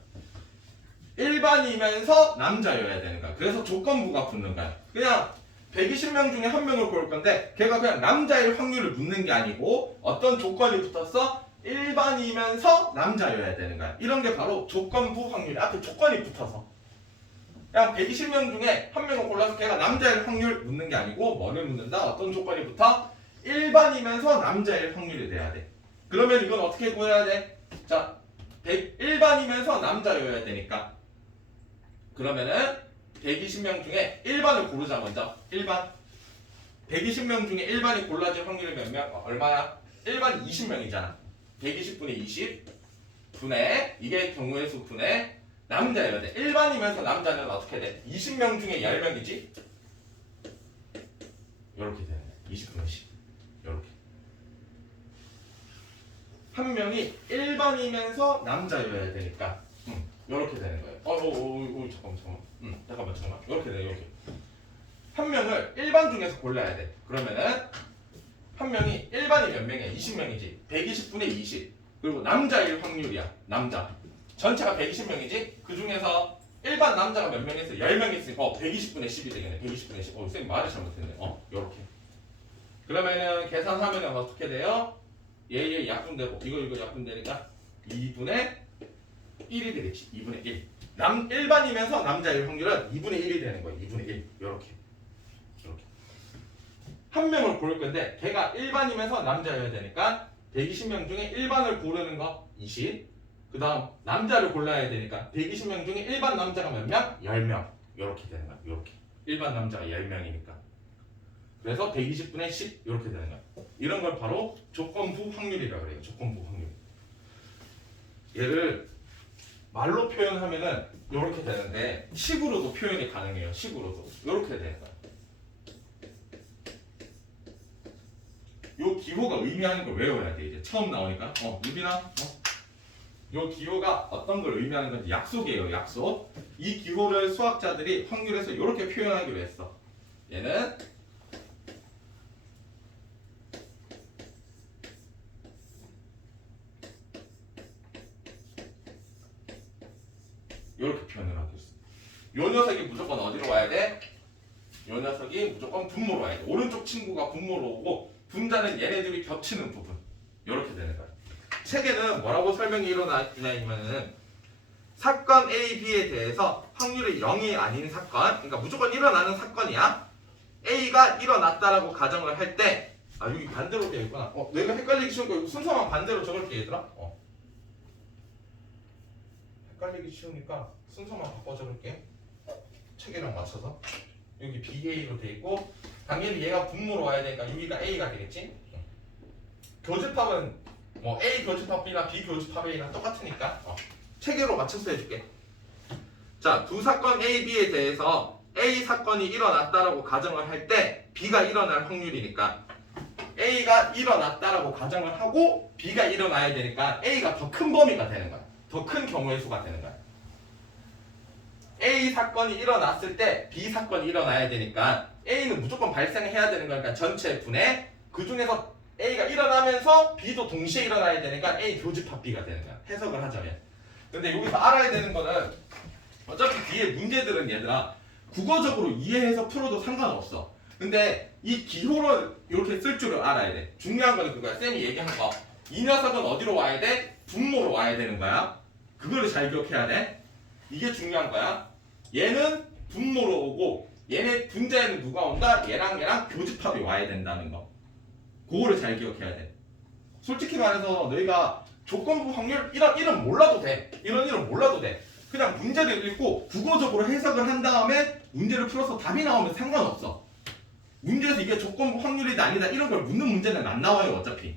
1반이면서 남자여야 되는 거야. 그래서 조건부가 붙는 거야. 그냥 120명 중에 한 명을 고를 건데 걔가 그냥 남자일 확률을 묻는 게 아니고 어떤 조건이 붙었어? 1반이면서 남자여야 되는 거야. 이런 게 바로 조건부 확률이야. 앞에 조건이 붙어서. 그냥 120명 중에 한 명을 골라서 걔가 남자일 확률 묻는 게 아니고 뭐를 묻는다? 어떤 조건이 붙어? 1반이면서 남자일 확률이 돼야 돼. 그러면 이건 어떻게 구해야 돼? 자, 1반이면서 남자여야 되니까 그러면은 120명 중에 1반을 고르자. 먼저 1반 120명 중에 1반이 골라질 확률이 몇 명? 얼마야? 1반이 20명이잖아 120분의 20 분의 이게 경우의 수 분의 남자여야 돼. 1반이면서 남자는 어떻게 돼? 20명 중에 10명이지? 이렇게 되는 거야. 20분의 10 이렇게 한 명이 1반이면서 남자여야 되니까 이렇게 되는 거예요. 잠깐만. 이렇게 돼, 이렇게. 한 명을 1반 중에서 골라야 돼. 그러면은 한 명이 1반이 몇 명이야? 20명이지. 120분의 20. 그리고 남자일 확률이야. 남자. 전체가 120명이지. 그 중에서 1반 남자가 몇 명 있어? 10명 있으니까 120분의 10이 되겠네. 120분의 10. 쌤 말을 잘못했네. 요렇게. 그러면은 계산하면은 어떻게 돼요? 얘 약분되고 이거 약분되니까 2분의 1이 되겠지. 2분의 1. 1반이면서 남자일 확률은 2분의 1이 되는 거예요. 2분의 1. 요렇게. 한 명을 고를 건데 걔가 1반이면서 남자여야 되니까 120명 중에 1반을 고르는 거 20. 그 다음 남자를 골라야 되니까 120명 중에 1반 남자가 몇 명? 10명. 요렇게 되는 거야. 요렇게. 1반 남자가 10명이니까. 그래서 120분의 10 이렇게 되는 거야. 이런 걸 바로 조건부 확률이라고 그래요. 조건부 확률. 얘를 말로 표현하면은 이렇게 되는데 식으로도 표현이 가능해요. 식으로도 이렇게 되는 거야. 요 기호가 의미하는 걸 외워야 돼. 이제 처음 나오니까. 유빈아. 요 기호가 어떤 걸 의미하는 건지 약속이에요. 약속. 이 기호를 수학자들이 확률에서 이렇게 표현하기로 했어. 얘는 이렇게 표현을 하겠어. 요 녀석이 무조건 어디로 와야 돼? 요 녀석이 무조건 분모로 와야 돼. 오른쪽 친구가 분모로 오고 분자는 얘네들이 겹치는 부분. 이렇게 되는 거야. 책에는 뭐라고 설명이 일어나냐면은 사건 A, B에 대해서 확률이 0이 아닌 사건, 그러니까 무조건 일어나는 사건이야. A가 일어났다라고 가정을 할 때 아 여기 반대로 되어 있구나. 내가 헷갈리기 쉬우니까 순서만 반대로 적을게 얘들아. 헷갈리기 쉬우니까 순서만 바꿔 적을게. 책이랑 맞춰서. 여기 BA로 돼 있고 당연히 얘가 분모로 와야 되니까 여기가 A가 되겠지. 교집합은 뭐 A 교집합 B나 B 교집합 A랑 똑같으니까 체계로 맞춰서 해줄게. 자, 두 사건 A, B에 대해서 A 사건이 일어났다라고 가정을 할 때 B가 일어날 확률이니까 A가 일어났다라고 가정을 하고 B가 일어나야 되니까 A가 더 큰 범위가 되는 거야. 더 큰 경우의 수가 되는 거야. A 사건이 일어났을 때 B 사건이 일어나야 되니까 A는 무조건 발생해야 되는 거니까 전체 분의 그 중에서 A가 일어나면서 B도 동시에 일어나야 되니까 A 교집합 B가 되는 거야. 해석을 하자면. 근데 여기서 알아야 되는 거는 어차피 뒤에 문제들은 얘들아 국어적으로 이해해서 풀어도 상관없어. 근데 이 기호를 이렇게 쓸 줄을 알아야 돼. 중요한 거는 그거야. 쌤이 얘기한 거. 이 녀석은 어디로 와야 돼? 분모로 와야 되는 거야. 그거를 잘 기억해야 돼. 이게 중요한 거야. 얘는 분모로 오고 얘네 분자에는 누가 온다? 얘랑 교집합이 와야 된다는 거. 그거를 잘 기억해야 돼. 솔직히 말해서 너희가 조건부 확률 이런 이름 몰라도 돼. 이런 이름 몰라도 돼. 그냥 문제를 읽고 국어적으로 해석을 한 다음에 문제를 풀어서 답이 나오면 상관없어. 문제에서 이게 조건부 확률이다 아니다 이런 걸 묻는 문제는 안 나와요 어차피.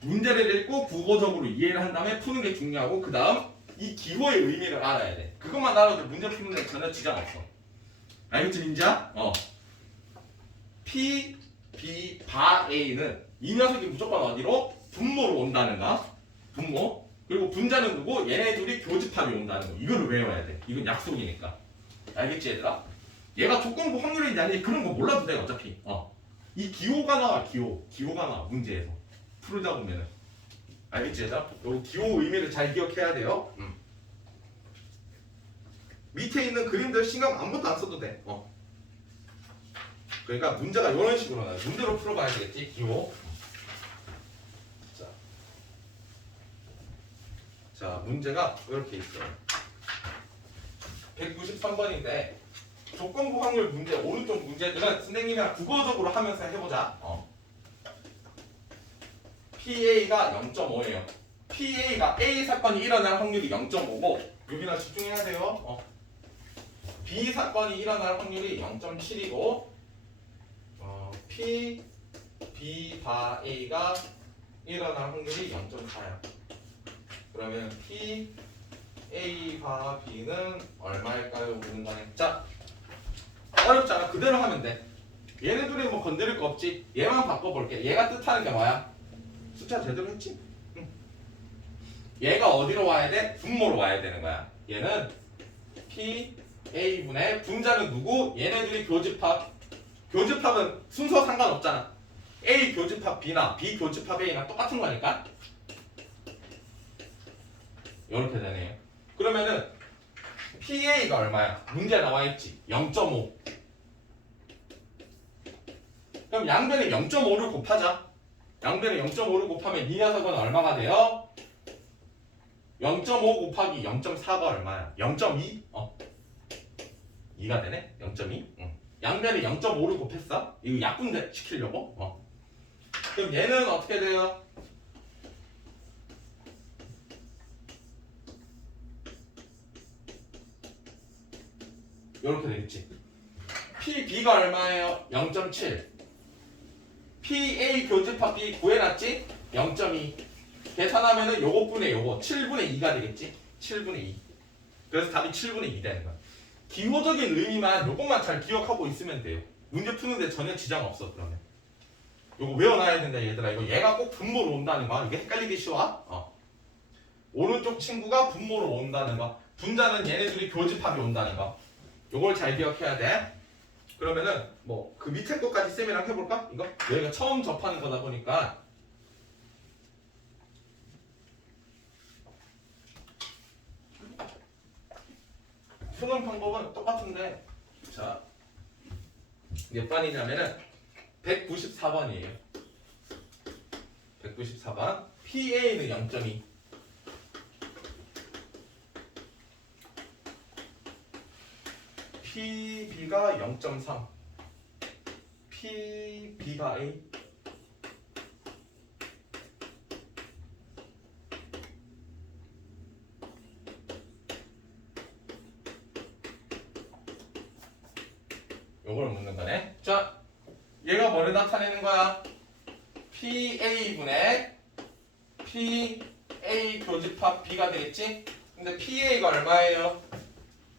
문제를 읽고 국어적으로 이해를 한 다음에 푸는 게 중요하고 그 다음 이 기호의 의미를 알아야 돼. 그것만 알아도 문제 푸는 데 전혀 지장 없어. 알겠지 민지야? P, B, 바 A는 이 녀석이 무조건 어디로? 분모로 온다는 거. 분모. 그리고 분자는 누구? 얘네 둘이 교집합이 온다는 거. 이거를 외워야 돼. 이건 약속이니까. 알겠지 얘들아? 얘가 조건부 확률인지 아닌지 그런 거 몰라도 돼 어차피. 이 기호가 나와 기호가 나와 문제에서. 풀다 보면은. 알겠지 얘들아? 요 기호 의미를 잘 기억해야 돼요. 밑에 있는 그림들 신경 아무것도 안 써도 돼. 그러니까 문제가 이런 식으로 나와요. 문제로 풀어봐야 되겠지 기호. 자 문제가 이렇게 있어요. 193번인데 조건부 확률 문제 오른쪽 문제들은 선생님이랑 국어적으로 하면서 해보자. PA가 0.5예요. PA가 A 사건이 일어날 확률이 0.5고 여기나 집중해야 돼요. B 사건이 일어날 확률이 0.7이고 P, B, 바 A가 일어날 확률이 0.4야. 그러면 P, A, 바 B는 얼마일까요? 물은간에. 자, 어렵잖아. 그대로 하면 돼. 얘네 둘이 뭐 건드릴 거 없지. 얘만 바꿔볼게. 얘가 뜻하는 게 뭐야? 숫자 제대로 했지? 응. 얘가 어디로 와야 돼? 분모로 와야 되는 거야. 얘는 P, A분의 분자는 누구? 얘네들이 교집합. 교집합은 순서 상관없잖아. A 교집합 B나 B 교집합 A나 똑같은 거니까. 이렇게 되네요. 그러면은 PA가 얼마야? 문제 나와있지. 0.5. 그럼 양변에 0.5를 곱하자. 양변에 0.5를 곱하면 이 녀석은 얼마가 돼요? 0.5 곱하기 0.4가 얼마야? 0.2? 2가 되네? 0.2? 응. 양변에 0.5를 곱했어? 이거 약분 시키려고? 그럼 얘는 어떻게 돼요? 이렇게 되겠지. PB가 얼마예요? 0.7. PA 교집합 B 구해놨지? 0.2. 계산하면은 요것분의 요거 7분의 2가 되겠지? 7분의 2. 그래서 답이 7분의 2 되는 거야. 기호적인 의미만 요것만 잘 기억하고 있으면 돼요. 문제 푸는데 전혀 지장 없어 그러면. 요거 외워놔야 된다 얘들아. 이거 얘가 꼭 분모로 온다는 거. 이게 헷갈리기 쉬워? 오른쪽 친구가 분모로 온다는 거. 분자는 얘네들이 교집합이 온다는 거. 요걸 잘 기억해야 돼. 그러면은 뭐 그 밑에 것까지 쌤이랑 해볼까? 이거 여기가 처음 접하는 거다 보니까 푸는 방법은 똑같은데 자 몇 번이냐면은 194번이에요. 194번 PA는 0.2 PB가 0.3 PB가 A 요걸 묻는 거네. 자, 얘가 뭐를 나타내는 거야? PA분의 PA 교집합 B가 되겠지? 근데 PA가 얼마예요?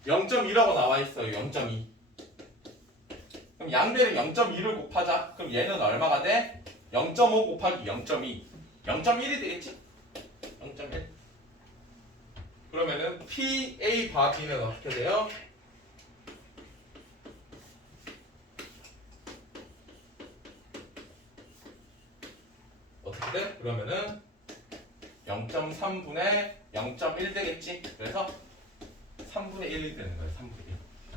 0.2라고 나와 있어요. 0.2. 그럼 양배를 0.2를 곱하자. 그럼 얘는 얼마가 돼? 0.5 곱하기 0.2. 0.1이 되겠지? 0.1. 그러면은 PA 바 B는 어떻게 돼요? 어떻게 돼? 그러면은 0.3분의 0.1 되겠지? 그래서 3분의 1이 되는 거예요. 3분의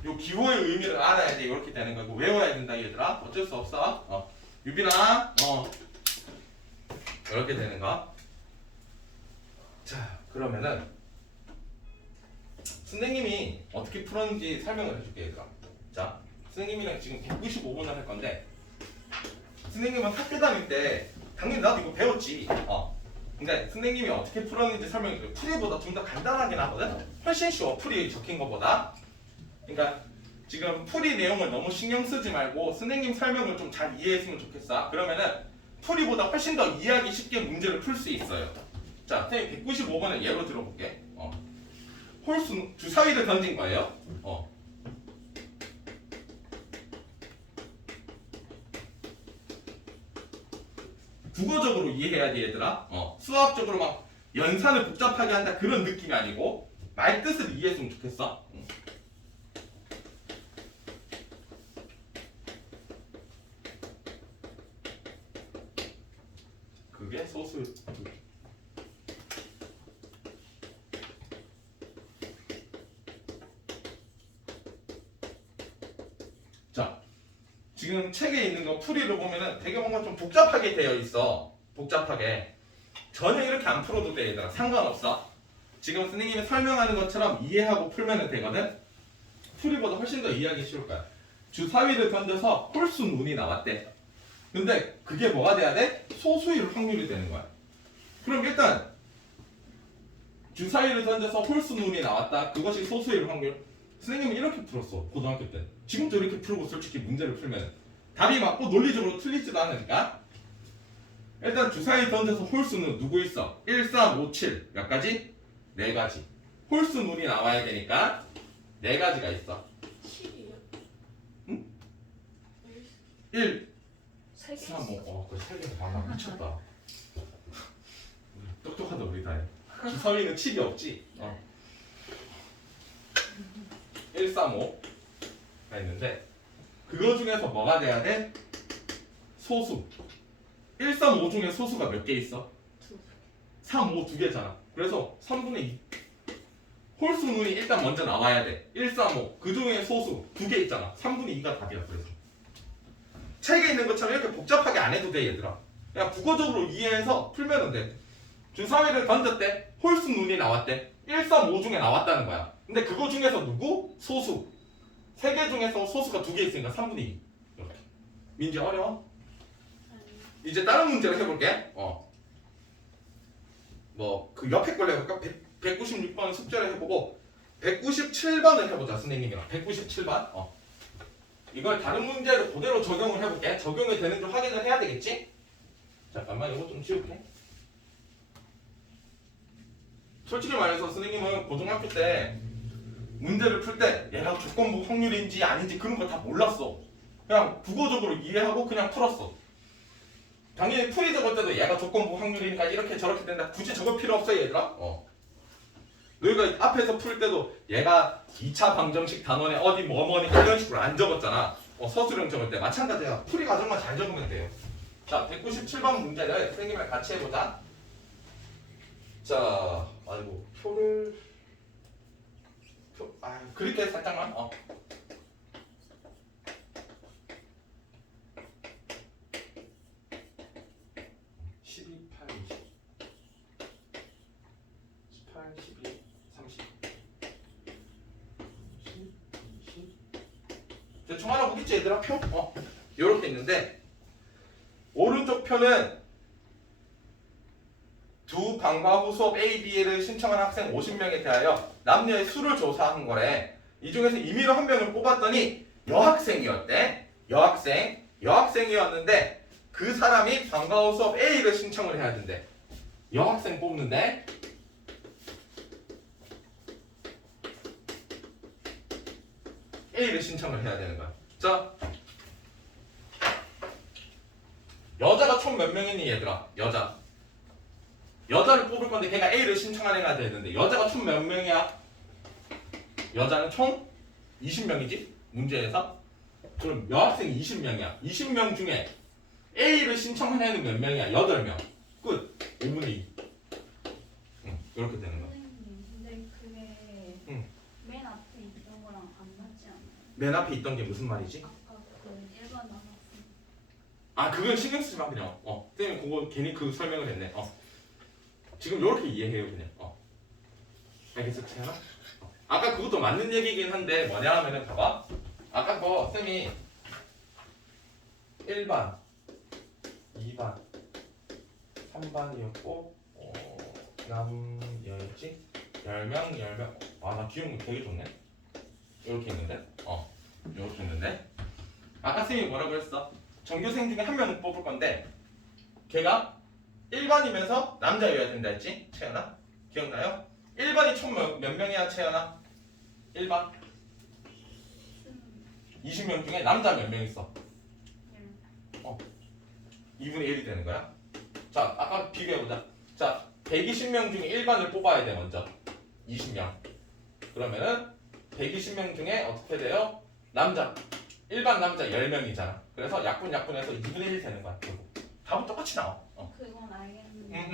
1. 요 기호의 의미를 알아야 돼. 이렇게 되는 거고 외워야 된다 얘들아. 어쩔 수 없어. 유빈아. 이렇게 되는 거. 자, 그러면은 선생님이 어떻게 풀었는지 설명을 해줄게 얘들아. 자, 선생님이랑 지금 195분을 할 건데 선생님은 학교 다닐 때 당연히 나도 이거 배웠지. 근데 선생님이 어떻게 풀었는지 설명해줄게. 풀이보다 좀 더 간단하긴 하거든. 훨씬 쉬워. 풀이 적힌 거보다. 그러니까 지금 풀이 내용을 너무 신경 쓰지 말고 선생님 설명을 좀 잘 이해했으면 좋겠어. 그러면은 풀이보다 훨씬 더 이해하기 쉽게 문제를 풀 수 있어요. 자, 선생님 195번을 예로 들어볼게. 홀수 주사위를 던진 거예요. 국어적으로 이해해야 돼 얘들아. 수학적으로 막 연산을 복잡하게 한다 그런 느낌이 아니고 말 뜻을 이해했으면 좋겠어. 그게 소수. 자, 지금 책에 있는 거 풀이를 보면은 되게 뭔가 좀 복잡하게 되어 있어. 복잡하게. 전혀 이렇게 안 풀어도 돼 얘들아. 상관없어. 지금 선생님이 설명하는 것처럼 이해하고 풀면 되거든. 풀이보다 훨씬 더 이해하기 쉬울 거야. 주사위를 던져서 홀수 눈이 나왔대. 근데 그게 뭐가 돼야 돼? 소수일 확률이 되는 거야. 그럼 일단 주사위를 던져서 홀수 눈이 나왔다. 그것이 소수일 확률. 선생님은 이렇게 풀었어. 고등학교 때. 지금도 이렇게 풀고 솔직히 문제를 풀면 답이 맞고 논리적으로 틀리지도 않으니까. 일단 주사위 던져서 홀수는 누구 있어? 1, 3, 5, 7 몇 가지? 4가지. 홀수 눈이 나와야 되니까 4가지가 있어. 7이요? 응? 1, 3개 3, 5. 그 3개가 많아. 미쳤다. 똑똑하다 우리 다. 주사위는 7이 없지? 1, 3, 5가 있는데 그거 중에서 뭐가 돼야 돼? 소수. 1, 3, 5 중에 소수가 몇 개 있어? 3, 5 2개잖아. 그래서 3분의 2. 홀수 눈이 일단 먼저 나와야 돼. 1, 3, 5. 그 중에 소수 2개 있잖아. 3분의 2가 답이야. 그래서 책에 있는 것처럼 이렇게 복잡하게 안 해도 돼 얘들아. 그냥 국어적으로 이해해서 풀면 돼. 주사위를 던졌대. 홀수 눈이 나왔대. 1, 3, 5 중에 나왔다는 거야. 근데 그거 중에서 누구? 소수. 3개 중에서 소수가 2개 있으니까 3분의 2. 이렇게. 민지 어려워? 이제 다른 문제를 해볼게. 뭐 그 옆에 걸 해볼까? 196번 숙제를 해보고 197번을 해보자 선생님이랑. 197번. 이걸 다른 문제를 그대로 적용을 해볼게. 적용이 되는지 확인을 해야 되겠지? 잠깐만 이거 좀 지울게. 솔직히 말해서 선생님은 고등학교 때 문제를 풀 때 얘가 조건부 확률인지 아닌지 그런 거 다 몰랐어. 그냥 국어적으로 이해하고 그냥 풀었어. 당연히 풀이 적을 때도 얘가 조건부 확률이니까 이렇게 저렇게 된다. 굳이 적을 필요 없어 얘들아. 너희가 앞에서 풀 때도 얘가 2차 방정식 단원에 어디 뭐뭐니까 이런 식으로 안 적었잖아. 서술형 적을 때 마찬가지야. 풀이 과정만 잘 적으면 돼요. 자, 197번 문제를 선생님이랑 같이 해보자. 자, 아이고 그렇게 살짝만. 12, 8, 20, 18, 12, 30, 10, 20. 대충 알아보겠지 얘들아 표? 요렇게 있는데 오른쪽 표는 두 방과 후 수업 A, B를 신청한 학생 50명에 대하여 남녀의 수를 조사한 거래. 이 중에서 임의로 한 명을 뽑았더니 여학생이었대. 여학생이었는데 그 사람이 방과 후 수업 A를 신청을 해야 된대. 여학생 뽑는데 A를 신청을 해야 되는 거야. 자, 여자가 총 몇 명이니 얘들아? 여자를 뽑을 건데 걔가 A를 신청하려야 되는데 여자가 총 몇 명이야? 여자는 총 20명이지? 문제에서. 그럼 여학생이 20명이야. 20명 중에 A를 신청한 애는 몇 명이야? 8명. 끝. 5분의 2. 이렇게 되는 거야. 선생님, 근데 그게 응. 맨 앞에 있던 거랑 안 맞지 않아요? 맨 앞에 있던 게 무슨 말이지? 아까 그 일반 남학생. 아, 그건 신경 쓰지 마 그냥. 쌤이 그거 괜히 그 설명을 했네. 지금 이렇게 이해해요 그냥. 알겠어, 채연아? 아까 그것도 맞는 얘기긴 한데 뭐냐 하면은 봐봐. 아까 거 쌤이 1반, 2반, 3반이었고 남여였지? 10명. 아, 나 기억 되게 좋네. 이렇게 있는데? 이렇게 있는데? 아까 쌤이 뭐라고 했어? 전교생 중에 한 명을 뽑을 건데 걔가 1반이면서 남자여야 된다 했지? 채연아? 기억나요? 1반이 총 몇 명이야 채연아? 1반? 20명 중에 남자 몇 명 있어? 2분의 1이 되는 거야? 자, 아까 비교해보자. 자, 120명 중에 1반을 뽑아야 돼 먼저. 20명. 그러면은 120명 중에 어떻게 돼요? 남자. 일반 남자 10명이잖아. 그래서 약분해서 2분의 1 되는 거야. 결국. 답은 똑같이 나와. 그건 알겠는데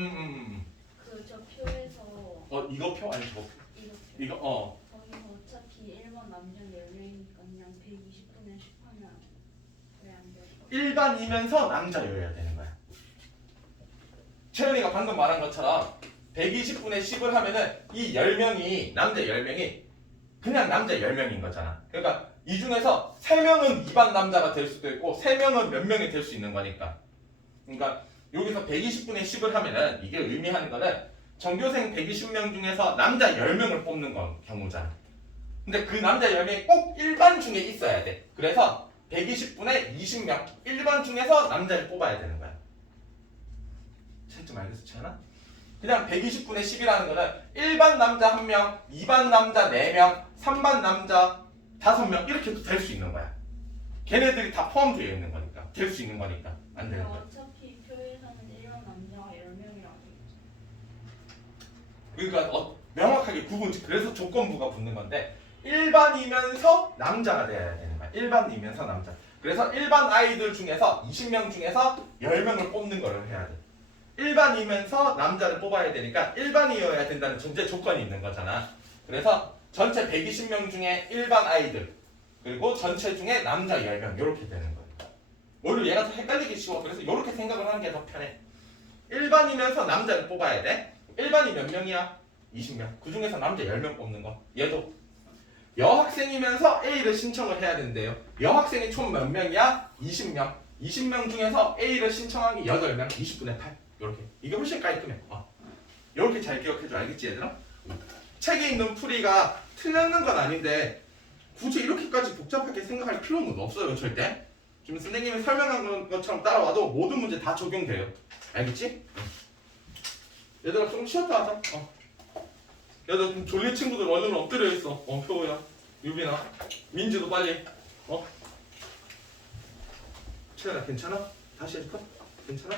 그 저 표에서 이거 표 아니 저거 표. 이거 거기서 어차피 1번 남자는 10명이니까 그냥 120분의 10 하면 왜 안 돼요? 일반이면서 남자여야 되는 거야. 채연이가 방금 말한 것처럼 120분의 10을 하면은 이 10명이 남자 10명이 그냥 남자 10명인 거잖아. 그러니까 이 중에서 3명은 2반 남자가 될 수도 있고 3명은 몇 명이 될 수 있는 거니까. 그러니까 여기서 120분의 10을 하면은 이게 의미하는 거는 전교생 120명 중에서 남자 10명을 뽑는 경우잖아. 근데 그 남자 10명이 꼭 일반 중에 있어야 돼. 그래서 120분의 20명, 일반 중에서 남자를 뽑아야 되는 거야. 좀 알겠어, 채연아? 그냥 120분의 10이라는 거는 일반 남자 1명, 2반 남자 4명, 3반 남자 5명 이렇게도 될 수 있는 거야. 걔네들이 다 포함되어 있는 거니까. 될 수 있는 거니까. 안 되는 거야. 어차피 표에서는 1번 남자가 10명이라고 했죠. 그러니까 명확하게 그래서 조건부가 붙는 건데 일반이면서 남자가 돼야 되는 거야. 일반이면서 남자. 그래서 일반 아이들 중에서 20명 중에서 10명을 뽑는 거를 해야 돼. 일반이면서 남자를 뽑아야 되니까 일반이어야 된다는 전제 조건이 있는 거잖아. 그래서 전체 120명 중에 일반 아이들 그리고 전체 중에 남자 10명 이렇게 되는 거야. 오히려 얘가 더 헷갈리기 쉬워. 그래서 이렇게 생각을 하는 게 더 편해. 일반이면서 남자를 뽑아야 돼. 일반이 몇 명이야? 20명. 그 중에서 남자 10명 뽑는 거. 얘도 여학생이면서 A를 신청을 해야 된대요. 여학생이 총 몇 명이야? 20명. 20명 중에서 A를 신청하기 8명. 20분의 8. 이렇게. 이게 훨씬 깔끔해. 이렇게 잘 기억해줘. 알겠지 얘들아? 책에 있는 풀이가 틀렸는 건 아닌데 굳이 이렇게까지 복잡하게 생각할 필요는 없어요. 절대. 지금 선생님이 설명한 것처럼 따라와도 모든 문제 다 적용돼요. 알겠지? 얘들아 좀 쉬었다 하자. 얘들아 좀 졸린 친구들 얼른 엎드려 있어. 표우야, 유빈아, 민지도 빨리. 채연아 괜찮아? 다시 해줄까? 괜찮아?